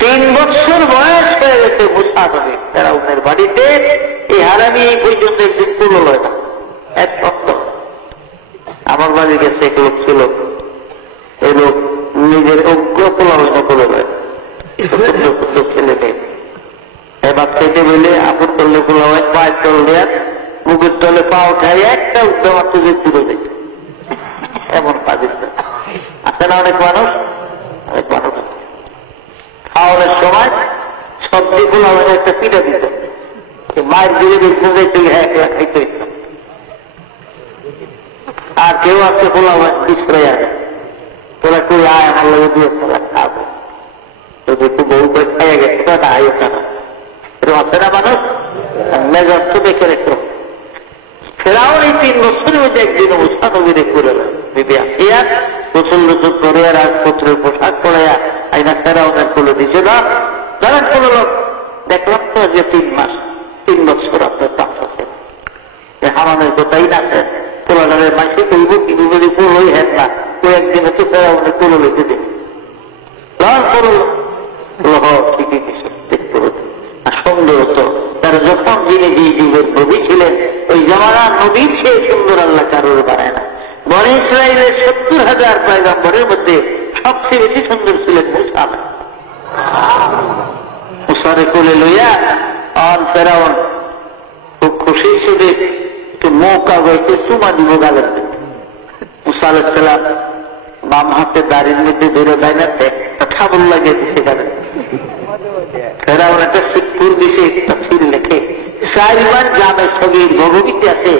3 বছর বয়স হয়ে গেছে মুসা নবী ফেরাউনের বাড়িতে। এই হারামি এই পর্যন্ত একদিন তুলো লয় না, এক সপ্তাহ। আমার বাড়ি গেছে এক লোক ছিল, এই লোক নিজের অজ্ঞ পোলানো করে লয়, ছেলে মেয়ে এবার খেতে বলে আপন করলে পোলাওয়ায় পায়ের তল দেয়া মুখের তলে পা উঠায় একটা উদ্যম তুলে তুলে দেয়, এমন কাজের আছে না অনেক মানুষ, অনেক মানুষ আছে। খাওয়ানোর সময় প্রতি খোলা হয়ে একটা পিঠা দিত, মায়ের দিলে দেখতে যাইতে একলা খাইতে হইত। আর কেউ আছে খোলা হয় বিশ্রয় আসে, তোরা কই আয় আমার লোক দিয়ে তোরা খাবো, যদি একটু বউ করে খাইয়া গেছে না আয়ো খানা, এরকম আছে না মানুষ? মেজাজ তো দেখে রেখো। ফেরাউন এই 3 বছরের মধ্যে একদিন মুসা নবীরে করে বিবি আসিয়া গোসল গোসল করে রাজপুত্রের পোশাক পড়াইয়া আইনা ফেরাউনের কোলে দিছে না, ধরেন কোন লোক দেখলাম তো যে 3 মাস 3 বছর আপনার পাশ আছে, হামানের কোথায় আছে পোলাডারের মাসে কইব কিন্তু যদি পোলই হেন না ওই একদিন হচ্ছে ফেরাউনের কোলে লইতে দেব ঠিকই কিছু দেখতে হতো। আর সুন্দর হতো, তারা যখন যিনি যে যুগের নবী ছিলেন ওই জামানার নবীর সে সুন্দর আল্লাহ কারোর বানায় না। বনি ইসরায়েলের 70,000 পয়গম্বরের মধ্যে সবচেয়ে বেশি সুন্দর ছিলেন মুসা। মুসারে কোলে লইয়া আর ফেরাউন খুব খুশি সুদে একটু মৌকা হয়েছে চুমা দিব গালের মধ্যে। মুসা আলাইহিস সালাম বাম হাতে দাড়ির মধ্যে ধরে দাইনাতে খাবল লাগিয়ে দিছে গালের। ফেরাউন একটা সিকপুর দিছে, একটা ছিল লেখে 4 বার গ্রামের সগীর ভগবতী আছে,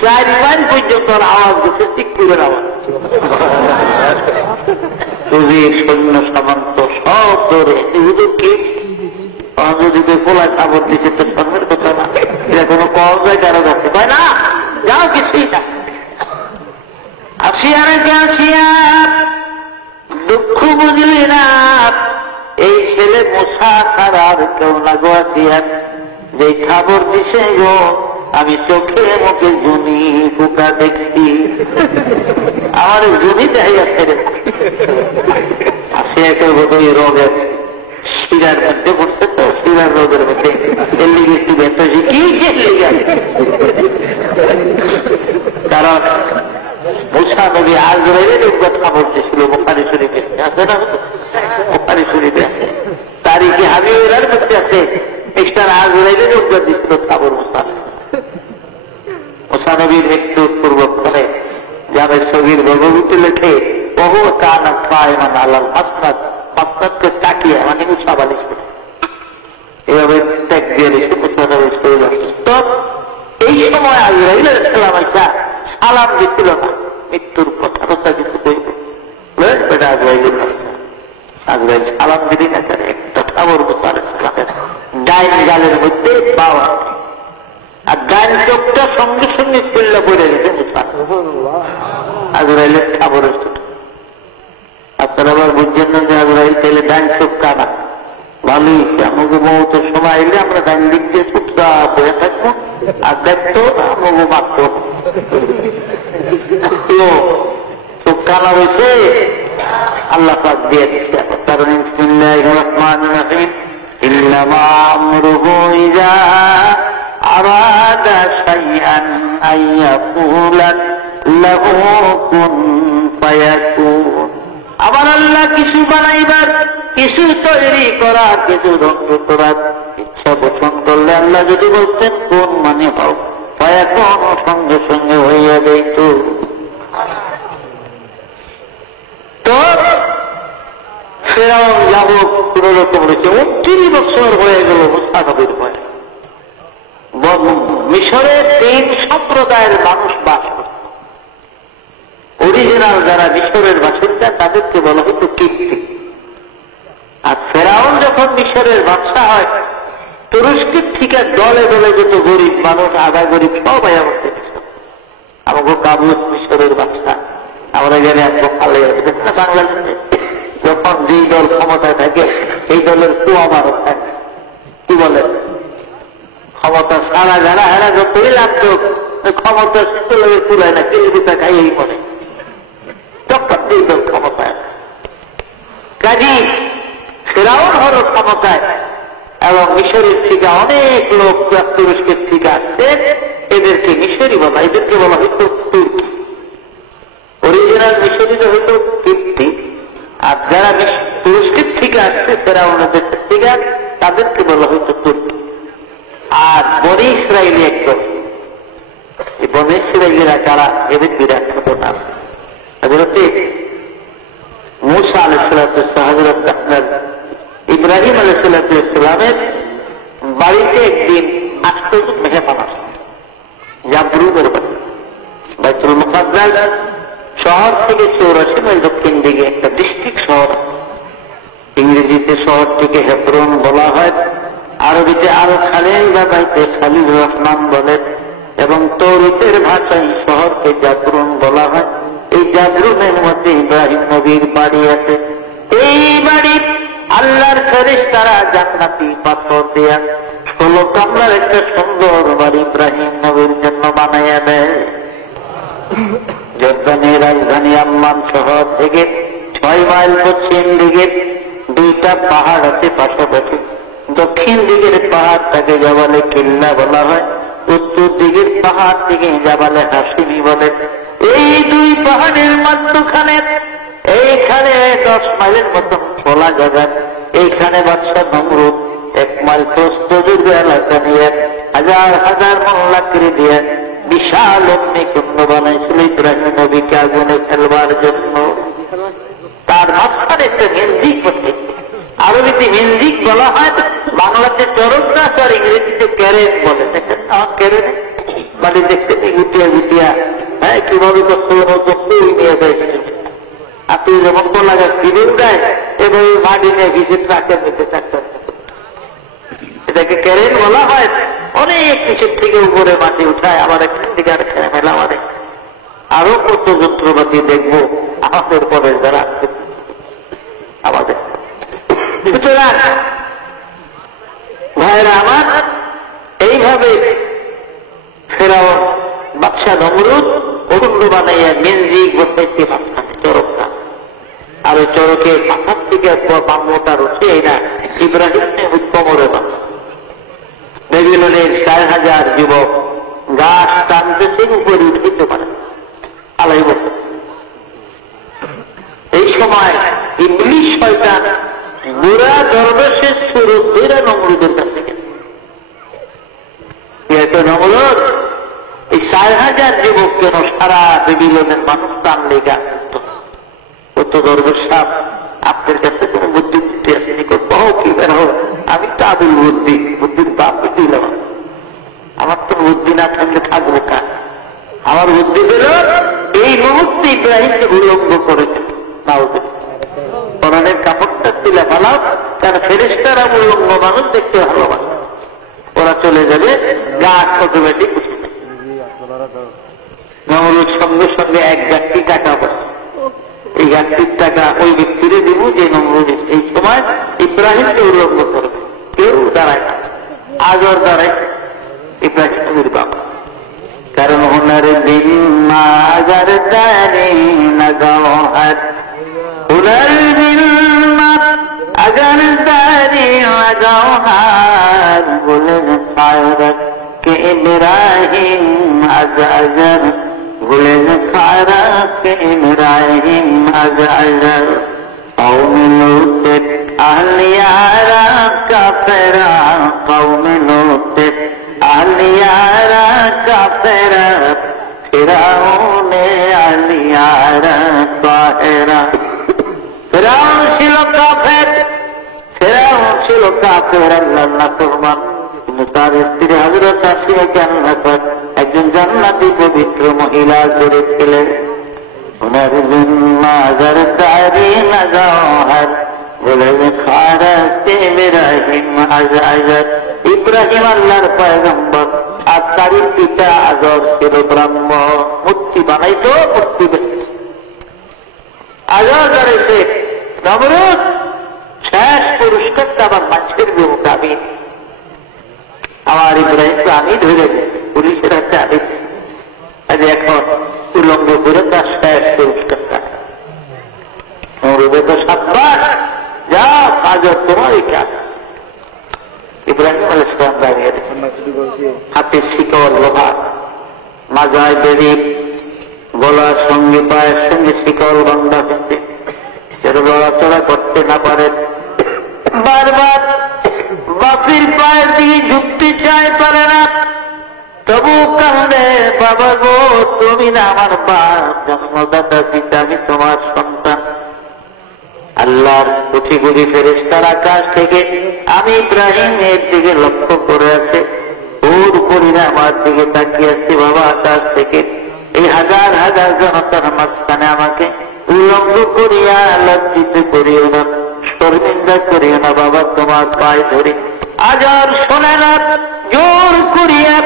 4 বার পর্যন্ত আওয়াজ দিচ্ছে সিকপুরের আওয়াজ। সৈন্য সামন্ত সব ধরে হুজুরকে যদি পোলায় খাবার দিচ্ছে তো শর্মের কথা না, এটা কোনো পাওয়া যায় কারো কাছে কয় না, যাও কিছুই না। আসিয়া রেখে আসিয়া দুঃখ বুঝলি না, এই ছেলে মুসা ছাড়া আর কেউ না গো। আসিয়া যে খবর দিছে গো আমি চোখে মুখে জুনি পোকা দেখছি, আমার জুনি দেখাই আসছে রে। আসিয়া কেউ বোধহয় রোগের শিরার মধ্যে পড়ছে তো, শিরার রোগের মধ্যে এর লিগে একটু ব্যথা হয়েছে কি লিগে, কারণ মুসা নবী আজরাইলের কথা বলতেছিল বুখারী শরীফে আছে না, বুখারী শরীফে আছে, তারিখে হাবিবের মধ্যে আছে একটা আজরাইলের উদ্যোগ দিচ্ছিল সাবর মুসা। মুসা নবীর মৃত্যুর পূর্বক্ষণে জামের সগীর ভগবতী লেখে বহু কান কায়মান আলাল মাসনাদ, মাসনাদকে তাকিয়ে মানে মুসা বালিশ করে এভাবে ত্যাগ দিয়ে দিয়েছে। মুসা নবী শরীর অসুস্থ, এই সময় আজরাইল আলাইহিস সালাম আইসা সালাম দিছিল না, মৃত্যুর কথা কথা কিছু কইব বেটা আজরাইলের কাছে। আজরাইল সালাম দিলি না কেন, একটা খবর মুসা আলাইহিস সালামের ডাইন গালের মধ্যে পাওয়া আর ডাইন চোখটা সঙ্গে সঙ্গে পেল্লা পড়ে গেছে মুসা। আজরাইলের খবরের ছোট আপনারা আবার বুঝছেন না যে আজরাইল তাইলে ডাইন চোখ কানা ভালোই, আমাকে মৌতের সময় এলে আমরা ডাইন দিক দিয়ে চুপটা পড়ে থাকবো আর দেখতো আমাকে মাত্র চোখ কানা রয়েছে আল্লাহ পাক দিয়ে দিচ্ছে। কারণ বিসমিল্লাহির রহমানির রহিম ইন্নামা আমরুহু ইযা আরাদা শাইআন আইয়াকুলা লাহু কুন ফায়াকুন। আবার আল্লাহ কিছু বানাইবার, কিছু তৈরি করার, কিছু ধ্বংস করার ইচ্ছা পোষণ করলে আল্লাহ যদি বলতেন কোন মানে হোক ফায়াকুন, সঙ্গে সঙ্গে হইয়া যাইত। তো ফেরাউন যাবত কোন রকম রয়েছে 29 বছর হয়ে গেল মুসা নবীর পরে। মিশরের 3 সম্প্রদায়ের মানুষ বাস করত। অরিজিনাল যারা মিশরের বাসিন্দা তাদেরকে বলা হতো কীর্তি। আর ফেরাউন যখন মিশরের বাদশা হয় তুরস্কের থেকে দলে দলে যত গরিব মানুষ, আধা গরিব সবাই আমাকে আমাকে কাবুল মিশরের বাদশা, আমরা গেলে একদম ভালো বাংলাদেশে যখন যেই দল ক্ষমতায় থাকে এই দলের কুয়ামারও থাকে, কি বলেন ক্ষমতা সারা যারা হেরা যতই লাগতো ক্ষমতা কুলায় না, কেলিটা খাইয়েই পড়ে তখন যেই দল ক্ষমতায়। কাজী ফেরাউন হল ক্ষমতায় এবং মিশরের থেকে অনেক লোক তুরস্কের থেকে আসছে, এদেরকে মিশরি বলা, এদেরকে বলা হইতো তুর্কি। অরিজিনাল মিশরিরা হইতো কীর্তি, আর যারা তুরস্কের থেকে আসছে ফেরাউনের দেশের থেকে তাদেরকে বলা হইতো তুর্কি। আর বনি ইসরায়েলি একদম, এই বনি ইসরায়েলিরা কারা, এদের বিরাট ঘটনা আছে। হযরত মুসা আলাইহিস সালাম, হযরত ইব্রাহিম আলাইহিস সালামের বাড়িতে একদিন আশ্চর্য মেহমান আসছে, জাবরুদের বাড়ি, বাইতুল মুকাদ্দাস শহর থেকে 84 মাইল দক্ষিণ দিকে একটা ডিস্ট্রিক্ট শহর আছে। ইংরেজিতে শহরটিকে হেব্রন বলা হয়, আরবিতে আল খালিল বা বাইতে খালিল রহমান বলে, এবং তৌরাতের ভাষায় শহরকে জাবরুন বলা হয়। এই জাবরুনের মধ্যে ইব্রাহিম নবীর বাড়ি আছে। এই বাড়ি আল্লাহর ফেরেশতারা জান্নাতি পাথর দিয়া 16 কামরার একটা সুন্দর বাড়ি ইব্রাহিম নবীর জন্য বানাইয়া দেয়। জর্দানের রাজধানী আম্মান শহর থেকে 6 মাইল পশ্চিম দিকে 2টা পাহাড় আছে পাশাপাশি। দক্ষিণ দিকের পাহাড়টাকে জাবালে কিল্লা বলা হয়, উত্তর দিকের পাহাড় থেকে জাবালে হাসিমি বলে। এই 2 পাহাড়ের মধ্যখানে এইখানে 10 মাইলের মতন খোলা জায়গা, এইখানে বাদশাহ নমরুদ 1 মাইল প্রস্থ দীর্ঘ এলাকা নিয়ে হাজার হাজার মোল্লাকৃতি দিয়ে বিশাল অগ্নিকুণ্ড বানাইছিল ইব্রাহিম নবীকে আগুনে ফেলবার জন্য। তার মাঝখানে একটা মিউজিক বলতে, আরবিতে মিউজিক বলা হয়, বাংলাতে চরক গাছ আর ইংরেজিতে ক্যারেন বলে। দেখেন ক্যারেন মানে দেখছেন গুটিয়া গুটিয়া, হ্যাঁ কিভাবে নিয়ে যায়। আপনি যেমন কলা গাছ দিনের গায়ে এবং মাটি নিয়ে ভিজে ট্রাকের মধ্যে চাকর, এটাকে ক্যারেন বলা হয়। অনেক নিচের থেকে উপরে মাটি উঠায়, আবার এখান থেকে আর খেয়ে ফেলা। আমাদের আরো কত যন্ত্রপাতি দেখবো আমাদের পরে যারা আমাদের। সুতরাং ভাইরা আমার, এইভাবে ফেরাউন বাদশাহ নমরুদ অরুণ্য বানাইয়া মিউজিক বসাইছে মাঝখানে চরক গাছ। আর ওই চরকের মাথার থেকে মামলাটা রয়েছে এই না ইব্রাহিম কোমরে বাঁচা। বেবিলনের 4000 যুবক গাছ টানতেছে, উপরে উঠিতে পারে আলাই বছর। এই সময় ইবলিস শয়তান বুড়া দরবেশের সুরত ধরে নমরুদের কাছে গেছে। নমরুদ এই 4000 যুবক কেন সারা বেবিলনের মানুষ টানলে গাছ কত দরবেশ সাহেব, আপনার কাছে কোন বুদ্ধি বুদ্ধি আসেনি? কহ কি বের হোক, আমি তো আবুল বুদ্ধি, বুদ্ধির বাপ দিলাম। আমার তো বুদ্ধি না থাকলে থাকবো কার? আমার বুদ্ধি পেল এই মুহূর্তে ইব্রাহিমকে উল্লঙ্ঘ করেছে। কোরআনের কাপড়টা তুলে ফেলাও, কারণ ফেরেশতারা উল্লঙ্ঘ মানুষ দেখতে ভালোবাসে। ওরা চলে যাবে, গাছ অটোমেটিক উঠে যাবে। নমরুদ সঙ্গে সঙ্গে 1 গাছটি টাকা পড়ছে। এই গাছটির টাকা ওই ব্যক্তিরে দিব যে নমরুদ এই সময় ইব্রাহিমকে উল্লঙ্ঘ করবে। কেউ দাঁড়ায় না, আজর দাঁড়াইছে ইব্রাহিম নবীর বাবা। কারণ ওনার দিন মাগার দাঁড়ি না গাওয়ার, ওনার দিন আগার দাঁড়ি না গাওয়ার, বলেন সায়রত কে ইব্রাহিম আজ আজর, বলেন সায়রত কে ইব্রাহিম আজ আজর। কওম লূত আহলিয়ারা কাফেরা, কওম লূত আহলিয়ারা কাফেরা, ফিরাউনে আহলিয়ারা তাহেরা। ফিরাউন ছিল কাফের, ফিরাউন ছিল কাফের, আল্লাহর নাফরমান। কিন্তু তার স্ত্রী হযরত আসিয়া জান্নাতের একজন জান্নাতি পবিত্র মহিলা করেছিলেন। ওনার মাজার দাঁড়ি না গাওয়ার, বলে ইব্রাহিম আজ আজর। ইব্রাহিম আল্লাহর পয়গম্বর, আর তার পিতা আজর ছিল ব্রাহ্মণ। মূর্তি বানাইতো, মূর্তি বেশি আজর দাঁড়িয়েছে। নমরুদ শেষ পুরস্কারটা আমার মাছের জন্য আমি, আমার ইব্রাহিমকে আমি ধরে দিচ্ছি, পুলিশের হাতে আমি দিচ্ছি। এখন উল্লঙ্ঘ করে তার শেষ পুরস্কারটা নমরুদে তো সাব্বাস, যা আজর তোমারই কাজ। ইব্রাহিম আলাইহিস সালাম দাঁড়িয়ে হাতে শিকল লোহা, মাজায় বেড়ি, গলার সঙ্গে পায়ের সঙ্গে শিকল বান্ধা হচ্ছে, যেন লড়াচড়া করতে না পারেন। বারবার বাপির পায়ের দিকে ঝুঁকতে চায়, পারে না, তবু কান্দে, বাবা গো তুমি না আমার বাপ, জন্মদাতা পিতা, আমি তোমার সন্তান। আল্লাহর কোটি কোটি ফেরেশতার আকাশ থেকে আমি ইব্রাহিমের দিকে লক্ষ্য করে আছে, ওর উপরই না আমার দিকে তাকিয়ে আছে। বাবা, আকাশ থেকে এই হাজার হাজার জনতার মাঝখানে আমাকে উলঙ্গ করিয়া লজ্জিত করিও না, শর্মিন্দা করিও না বাবা, তোমার পায়ে ধরে আজার শোনে না জোর করিয়া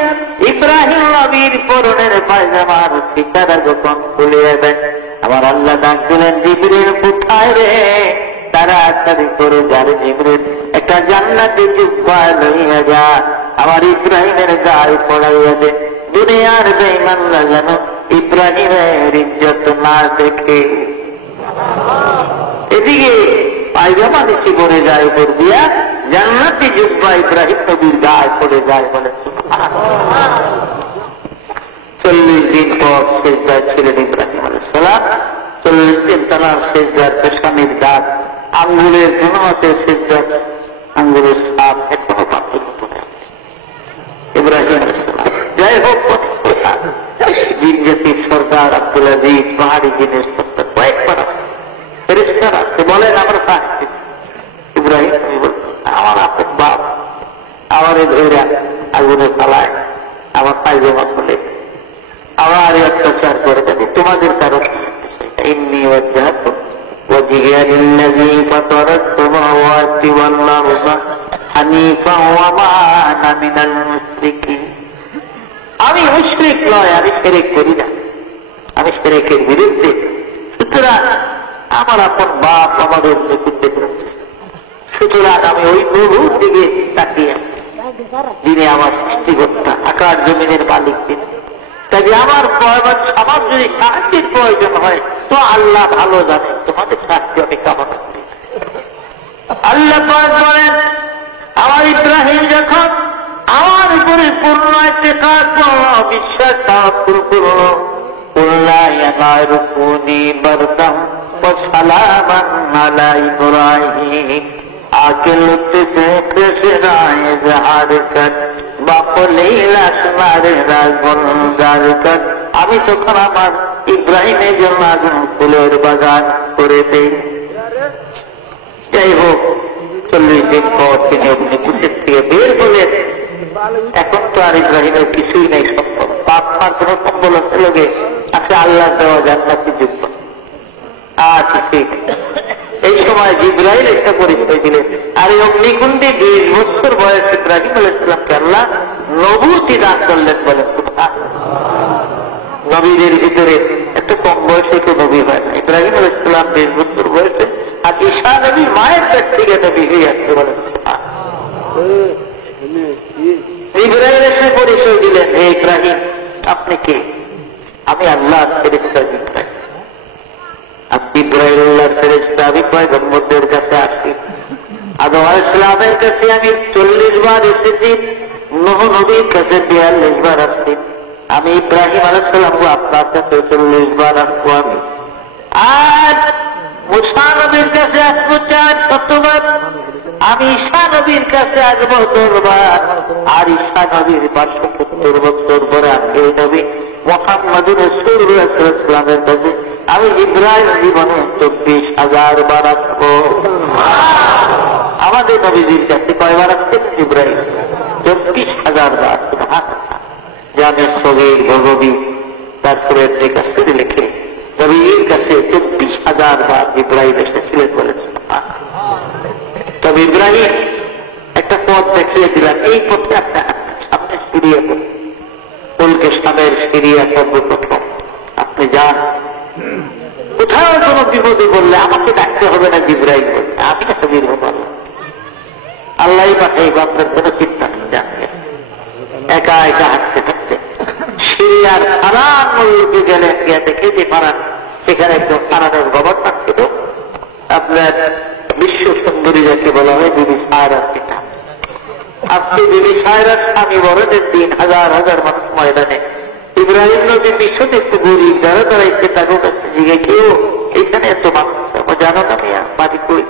ইব্রাহিম নবীর পরনের পায়জামার ফিতারা যখন খুলিয়া দেয়, আমার আল্লাহ ডাক দিলেন, জিবরিল কোথায় রে? তাড়াতাড়ি করে যারে জিবরিল একটা জান্নাতি জুব্বা লইয়া যা, আমার ইব্রাহিমের গায়ে পড়াইয়া দে। দুনিয়ার বেঈমানরা যেন ইব্রাহিমের ইজ্জত না দেখে। এদিকে পায়জামা নিচে পড়ে যায়, উপর দিয়া জান্নাতি জুব্বা ইব্রাহিম নবীর গায়ে পড়ে যায়। বলে 40 দিন পর সেজদায় ছিলেন ইব্রাহিম আলাইহিস সালাম। 40 দিন তার সেজদার পেশানির দাগ, আঙ্গুলের গুণমতে সেজদার আঙ্গুলের সাপ এখনো পার্থক্য ইব্রাহিম আলাইহিস সালাম। যাই হোক, জিন জাতির সরদার আব্দুল আজিজ পাহাড়ি জিনের সরদার কয়েকবার ফেরেশতারা বলেন, আমরা সাক্ষী। ইব্রাহিম আমার আপন বাপ আমারে ধৈরা আগুনে ফালায়, আমার পায়জামা খুলে আবার অত্যাচার করে যাবে তোমাদের কারণ। إني وجهت وجهي للذي فطر السماوات والأرض حنيفا وما أنا من المشركين। আমি মুশরিক নয়, আমি শিরক করি না, আমি শিরকের বিরুদ্ধে। সুতরাং আমার আপন বাপ আমাদের নিকুঞ্জে করেছে, সুতরাং আমি ওই প্রভুর দিকে তাকিয়ে, যিনি আমার সৃষ্টিকর্তা, আকাশ জমিনের মালিক তিনি। কাজে আমার আমার যদি সাহায্যের প্রয়োজন হয় তো আল্লাহ ভালো জানে, তোমাদের সাহায্য আমি কামনা করি। আল্লাহ বলেন, আমার ইব্রাহিম যখন আমার উপরে পূর্ণ ইতিকাদ করল, বিশ্বাস তাওয়াক্কুল করল, কুল্লায়ানারুকুনি বারদাম ওয়া সালামান আলা ইব্রাহিম, আকে লুত্তে से कृष्णाए जहार कर আমি তখন আমার ইব্রাহিমের জন্য আগুন ফুলের বাগান করে দেই। যাই হোক, 40 দিন পর তিনি অগ্নিকুণ্ডের থেকে বের হলেন। এখন তো আর ইব্রাহিমের কিছুই নেই, সম্ভব পাপমার কোন সম্বল আছে লোকে আছে আল্লাহ দেওয়া জান্নাতি যুক্ত আর কিছুই নেই। এই সময় জিবরাইল একটা পরিচয় দিলেন, আর এই অগ্নিকুণ্ডে 20 বছর বয়স ইব্রাহিম আলাইহিস সালামকে আল্লাহ নবুয়তি দান করলেন। বলে নবীদের ভিতরে একটা কম বয়সে কেউ নবী হয় না। ইব্রাহিম আলাইহিস সালাম 20 বছর বয়সে, আর ঈসা নবী মায়ের পেট থেকে নবী হয়ে আসছে। বলে জিবরাইল এসে পরিচয় দিলেন, হে ইব্রাহিম আপনি কে? আমি আল্লাহর ফেরেশতা জিবরাইল। আপনি ইব্রাহিমের ফেরেশতা, আমি পয়গম্বরদের কাছে আসি। আদম আলাইহিস সালামের কাছে আমি 40 বার এসেছি, নূহ নবীর কাছে 42 বার আসছি। আমি ইব্রাহিম আলাইহিস সালাম আপনার কাছে 40 বার আসবো। আমি আর মুসা নবীর কাছে আসবো 400 বার। আমি ঈসা নবীর কাছে আসবো 10 বার। আর ঈসা নবীর 570 বছর পরে আমি এই নবী মুহাম্মদুর রাসূলুল্লাহ সাল্লাল্লাহু আলাইহি ওয়াসাল্লামের কাছে আমি ইব্রাহিম জীবনে 24,000 বার আসবো। আমাদের নবীজির কাছে কয়বার আসছেন ইব্রাহিম? 24,000 বার। জানে সগীর ভগবী তারপরে কাছে লিখে নবীর কাছে 24,000 বার ইব্রাহিম এসেছিলেন বলেছেন। তবে ইব্রাহিম একটা পথ দেখিয়ে দিলেন, এই পথে আপনার সামনে সিরিয়া পুলকে সামের সিরিয়া সর্বপ্রথম আপনি যান। কোথাও কোনো বিপদে বললে আমাকে ডাকতে হবে না, জিবরাইল বলছে আমি হাজির হব। আল্লাহ পাঠাইব, আপনার কোনো চিন্তা নেই। জানবেন একা একা হাঁটতে থাকতে সিরিয়ার ফারান মূল্যকে গেলে গিয়ে দেখে যে ফারান, সেখানে একজন ফারানের গভর্নর ছিল, আপনার বিশ্ব সুন্দরী যাকে বলা হয় বিবি সায়রার পিতা। আজকে বিবি সায়রার স্বামী বরণের দিন হাজার হাজার মানুষ ময়দানে। ইব্রাহিম নবী বিশ্বতে একটু গরিব যারা দাঁড়াইছে তাদের কাছে জিজ্ঞে কেউ এইখানে এত মানুষ জানো না মেয়া বাড়ি কই?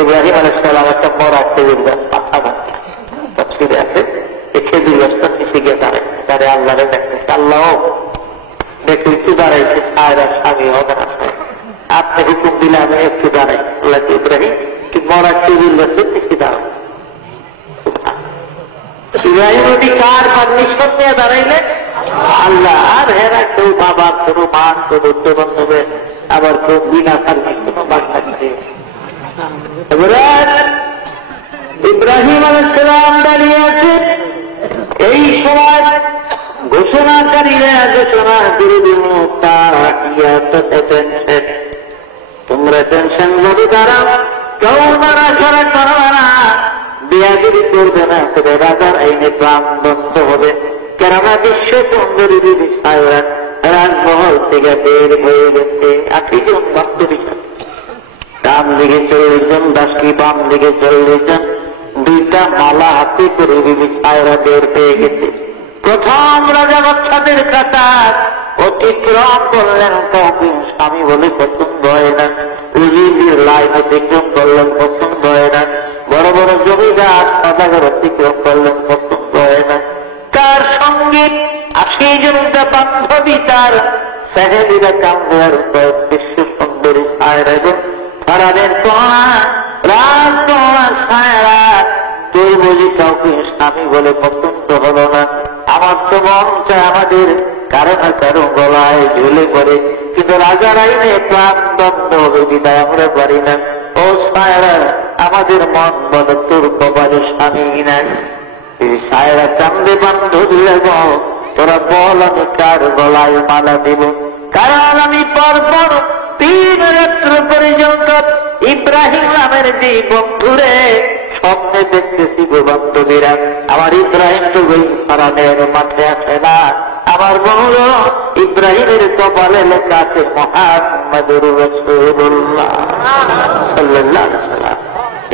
ইব্রাহিম আলাইহিস সালাম একটা মরা খেজুর গাছ মাথা ভাঙে তাফসীরে আছে, এই খেজুর গাছটা নিচে গিয়ে দাঁড়ায়, তারে আল্লাহরে দেখতেছে। আল্লাহ দেখে একটু দাঁড়াইছে, সায়রার স্বামী হবে না। আপনি হুকুম দিলে আমি একটু দাঁড়াই। আল্লাহ ইব্রাহিম কি মরা খেজুর গাছের নিচে দাঁড়ান। ইব্রাহিম নবী কার পারমিশন নিয়ে দাঁড়াইলেন? আল্লাহ। আর হেরা কেউ বাবা, কেউ মা, কেউ বন্ধু বান্ধবের, আবার কেউ বিনা পারমিশনও বাদ থাকছে। ইব্রাহিম আলাইহিস সালাম দাঁড়িয়ে আছে। এই সময় ঘোষণাকারীরা ঘোষণা দিয়ে দিল, তোমরা টেনশন যদি দাঁড়াও, কেউ নাড়াচাড়া করবে না, বিয়াগিরি করবে না, তবে রাজার আইনে প্রাণ বন্ধ হবে। কেননা বিশ্ব সুন্দরী বিবি সায়রা রাজমহল থেকে বের হয়ে গেছে। 8 জন বাস্তবিক, ডান দিকে 40 জন দাসী, বাম দিকে 40 জন, 2টা মালা হাতে করে বিবি সায়রা বের পেয়ে গেছে। প্রথম রাজা বাদশাদের কাতার অতিক্রম করলেন, কাউকে স্বামী বলে পছন্দ হয় না। উজির লাইন অতিক্রম করলেন, পছন্দ হয় না। বড় বড় জমিদার সদাগর অতিক্রম করলেন, পছন্দ হয় না। তার সঙ্গে 80 জনটা বান্ধবী, তার সেহেলিরা কান্দার বিশ্ব সুন্দরী সায়রা, ফারানের কন্যা, রাজকন্যা সায়রা। তুই বুঝি কাউকে স্বামী বলে পছন্দ হলো না? আমার তো মন চায় আমাদের কারো না কারো গলায় ঝুলে পড়ে, কিন্তু রাজার আইনে প্রাণ দণ্ড হবে বিদায় আমরা পারি না। ও সায়রা, আমাদের মন বলে তোর কপালে স্বামী নাই। সায়রা কান্দে, বান্ধবী তোরা বল আমি কার গলায় মালা দেব? কারণ আমি পরপর 3 রাত্র পর্যন্ত ইব্রাহিম নামের যে বন্ধুরে স্বপ্নে দেখতেছি গো বান্ধবীরা। আমার ইব্রাহিম তো ওই ফারানের মাঠে আসে না, আমার বন্ধু ইব্রাহিমের কপালে লেখা আছে মুহাম্মাদুর রাসূলুল্লাহ সাল্লাল্লাহু আলাইহি ওয়াসাল্লাম।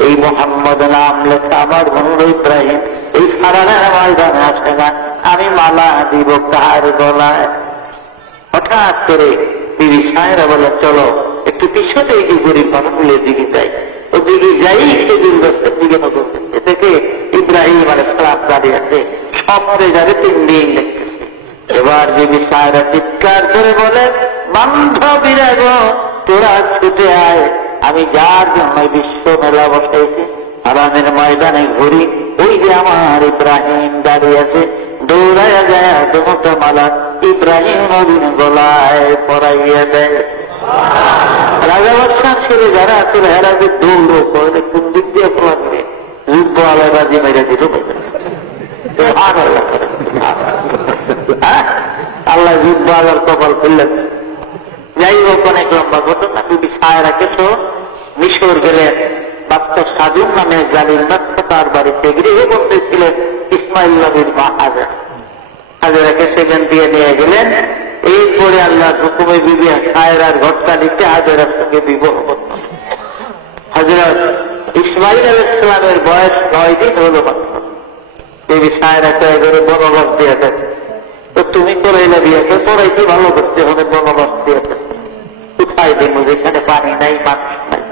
এই মুহাম্মদ নাম লেখা আমার বন্ধু ইব্রাহিম এই ফারানের ময়দানে আসে না, আমি মালা দিব কার গলায়? হঠাৎ করে বিবি সায়রা বলে, চলো একটু পিছনে এই গরিব মানুষগুলোর দিকে যাই। ওদিকে যাই, খেজুর গাছের দিকে নজর দিচ্ছে, দেখে ইব্রাহিম আলাইহিস সালাম দাঁড়িয়ে আছে। স্বপ্নে যাবে 3 দিন দেখতেছে। এবার বিবি সায়রা চিৎকার করে বলে, বান্ধবীরা গো, তোরা ছুটে আয়, আমি যার জন্য বিশ্ব মেলা বসাইছি হারানের ময়দানে ঘুরি, ওই যে আমার ইব্রাহিম দাঁড়িয়ে আছে, দৌড়াইয়া যায় দুটো মালা ইব্রাহিম নবীর গলায় পরাইয়া দেয়। রাজা বাদশাহ ছেলে যারা ছিল এরা যে দৌড়ো করে কোন দিক দিয়ে পড়াবে, যুদ্ধ আলাবাজি মেরে দিত। আল্লাহ যুদ্ধ আলার কপাল খুললেছে। যাই হোক, অনেক লম্বা ঘটনা। বিবি সায়রাকে তো মিশর গেলেন, বাচ্চা সাজুন নামে জালিম বাচ্চা তার বাড়িতে গৃহে বন্দী ছিলেন ইসমাইল নবীর মা হাজেরা। হাজেরাকে সেখান দিয়ে নিয়ে গেলেন। এরপরে আল্লাহর হুকুমে বিবি সায়রার ঘটনা নিতে হাজেরার সঙ্গে বিবাহ করতেন। হযরত ইসমাইল আলাইহিস সালামের বয়স 9 দিন হলো মাত্র। বিবি সায়রাকে এবারে বনবাস দিয়ে দেন। তো তুমি করাইলে বিয়েকে, পড়াইতে ভালো করতে হবে, বনবাস দিয়ে দেন। কোথায় দিব? যেখানে পানি নাই, মানুষ নাই,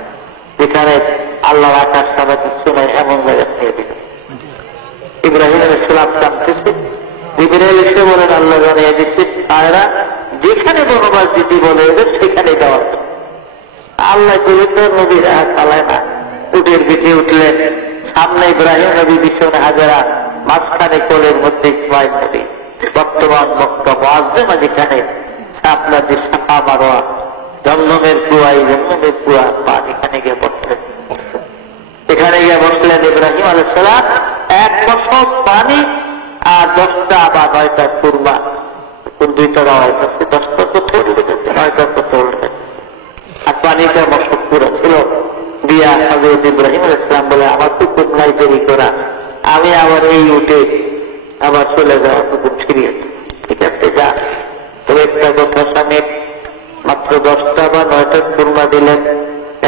যেখানে আল্লাহ আকাশ ছাড়া কিছু নাই, এমন জায়গা নিয়ে দিলেন। ইব্রাহিম আলাইহিস সালাম জানতেছে, জিবরাইল এসে বলেন, আল্লাহ জানিয়ে দিচ্ছে সায়রা যেখানে বনবাস দিতে বলে এদের সেখানে যাওয়ার। আল্লাহ তো নবীর চালায় না। উটের পিঠে উঠলেন, সামনে ইব্রাহিম নবী, পিছনে হাজেরা, মাঝখানে কোলের মধ্যে ইসমাইল নবী। বর্তমান মক্কা মুআজ্জামা, যেখানে আপনার যে সাফা মারোয়া, জমজমের কুয়া, এই জমজমের কুয়া পান, এখানে গিয়ে বসলেন। এখানে গিয়ে বসলেন ইব্রাহিম আলাইহিস সালাম। 1 মশক পানি আর 10টা বা 9টা কুরমা, 2টা রাওয়ায়াত আছে, 10টা কোথর, 9টা কোথর। আর পানিটা মশক পুরা ছিল। দিয়া হযরত ইব্রাহিম আলাইহিস সালাম বলে, আমার তো কুরমাই দেরি করা, আমি আবার এই উঠে আবার চলে যাওয়ার হুকুম ছিড়িয়েছে। ঠিক আছে, যা। তবে একটা কথা, স্বামী মাত্র 10টা বা 9টা কুরমা দিলেন,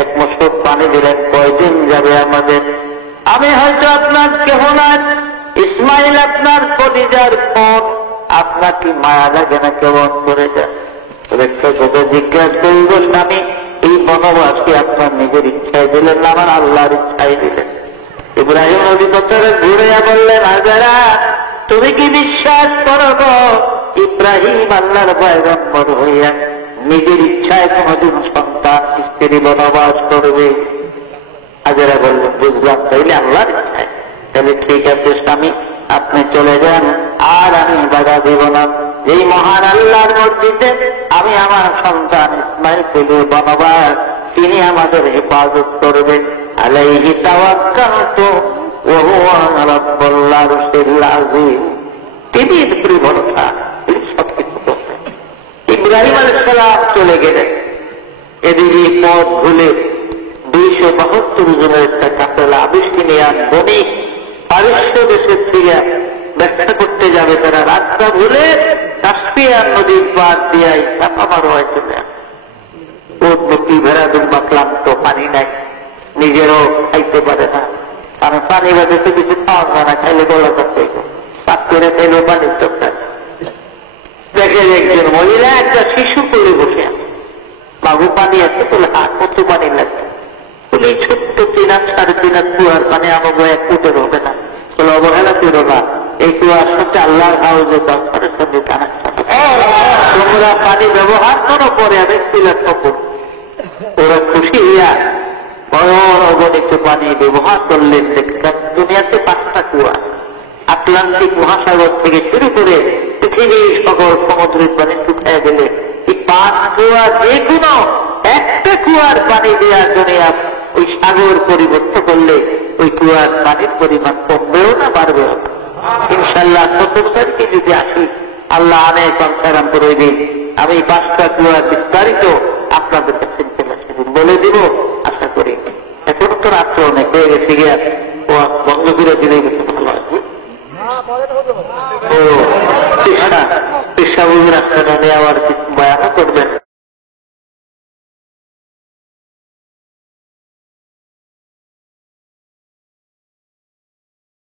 1 মশক পানি দিলেন, কয়দিন যাবে আমাদের? আমি হয়তো আপনার কেহ না, ইসমাইল আপনার কলিজার পর, আপনার কি মায়া লাগে না? কেমন করে যান? একটা কথা জিজ্ঞাসা করব, স্বামী এই বনবাসী আপনার নিজের ইচ্ছায় দিলেন না, আমার আল্লাহর ইচ্ছায় দিলেন? ইব্রাহিম নবী কথাটা ঘুরে বললেন, হাজেরা তুমি কি বিশ্বাস করো গো, ইব্রাহিম আল্লাহর পয়গম্বর হইয়া নিজের ইচ্ছায় কোনদিন সন্তান সন্তান স্ত্রী বনবাস করবে। হাজেরা বললেন, বুঝলাম, তাইলে আল্লাহর ইচ্ছায়, তাহলে ঠিক আছে স্বামী, আপনি চলে যান, আর আমি বাধা দেব না। এই মহান আল্লাহর মসজিদে আমি আমার সন্তান ইসমাইলকে বনবাস, তিনি আমাদের হেফাজত করবেন। আলাইহি তাওয়াক্কালতু ওয়া হুয়া রাব্বুল আরশিল আযীম। তিনি স্ত্রী ভরসা, তিনি সবকিছু করবেন। ইব্রাহিম আলাইহিস সালাম চলে গেলেন। এদিকে পথ ভুলে 272 জনের একটা কাফেলা আবিষ্কিনিয়ান বণিক পারস্য দেশের থেকে ব্যবসা করতে যাবে, তারা রাস্তা ভুলে কাস্পিয়ান নদীর পার দিয়ে চাপা মারোয় চলে আসে। মুক্তি ভেড়া দুম্বা ক্লান্ত, পানি নাই, নিজেরও খাইতে পারে না, কারণ পানি বাদে তো কিছু খাওয়া যায় না, খাইলে গলা করতে পাক করে খাইলেও পানির চোখটা। দেখে একজন মহিলা একটা শিশু করে বসে আছে, বাবু পানি আছে বলে, আর কত পানি লাগবে বলে, এই ছোট্ট 3-3.5 কুয়ার পানি আমাকে 1 ফুটের হবে না বলে, অবহেলা করো না, এই কুয়ার সাথে আল্লাহর হাউজে দরকারের সঙ্গে কানেকশন, তোমরা পানি ব্যবহার করো, পরে অনেক পিলার খবর। ওরা খুশি হইয়া বড় অগণিত পানি ব্যবহার করলেন। দেখলাম দুনিয়াতে 5টা কুয়া, আটলান্টিক মহাসাগর থেকে শুরু করে পৃথিবীর সকল সমুদ্রের পানি শুকায় গেলে এই 5 কুয়া যে কোনো একটা কুয়ার পানি দেওয়ার দুনিয়া ওই সাগর পরিবর্তন করলে ওই কুয়ার পানির পরিমাণ কমবেও না, বাড়বেও না। ইনশাল্লাহ 70 তারিখে যদি আসি, আল্লাহ আনে সংসারাম করে দিন, আমি 5টা কুয়ার বিস্তারিত আপনাদের কাছে বলে দিব, আশা করি। এখন তো রাত্র অনেক হয়ে গেছে, গিয়া ও বন্ধ করে দিলে গেছে, ভালো আছে। ও পেশাবুর রাস্তাটা নিয়ে আবার বয়ানও করবে।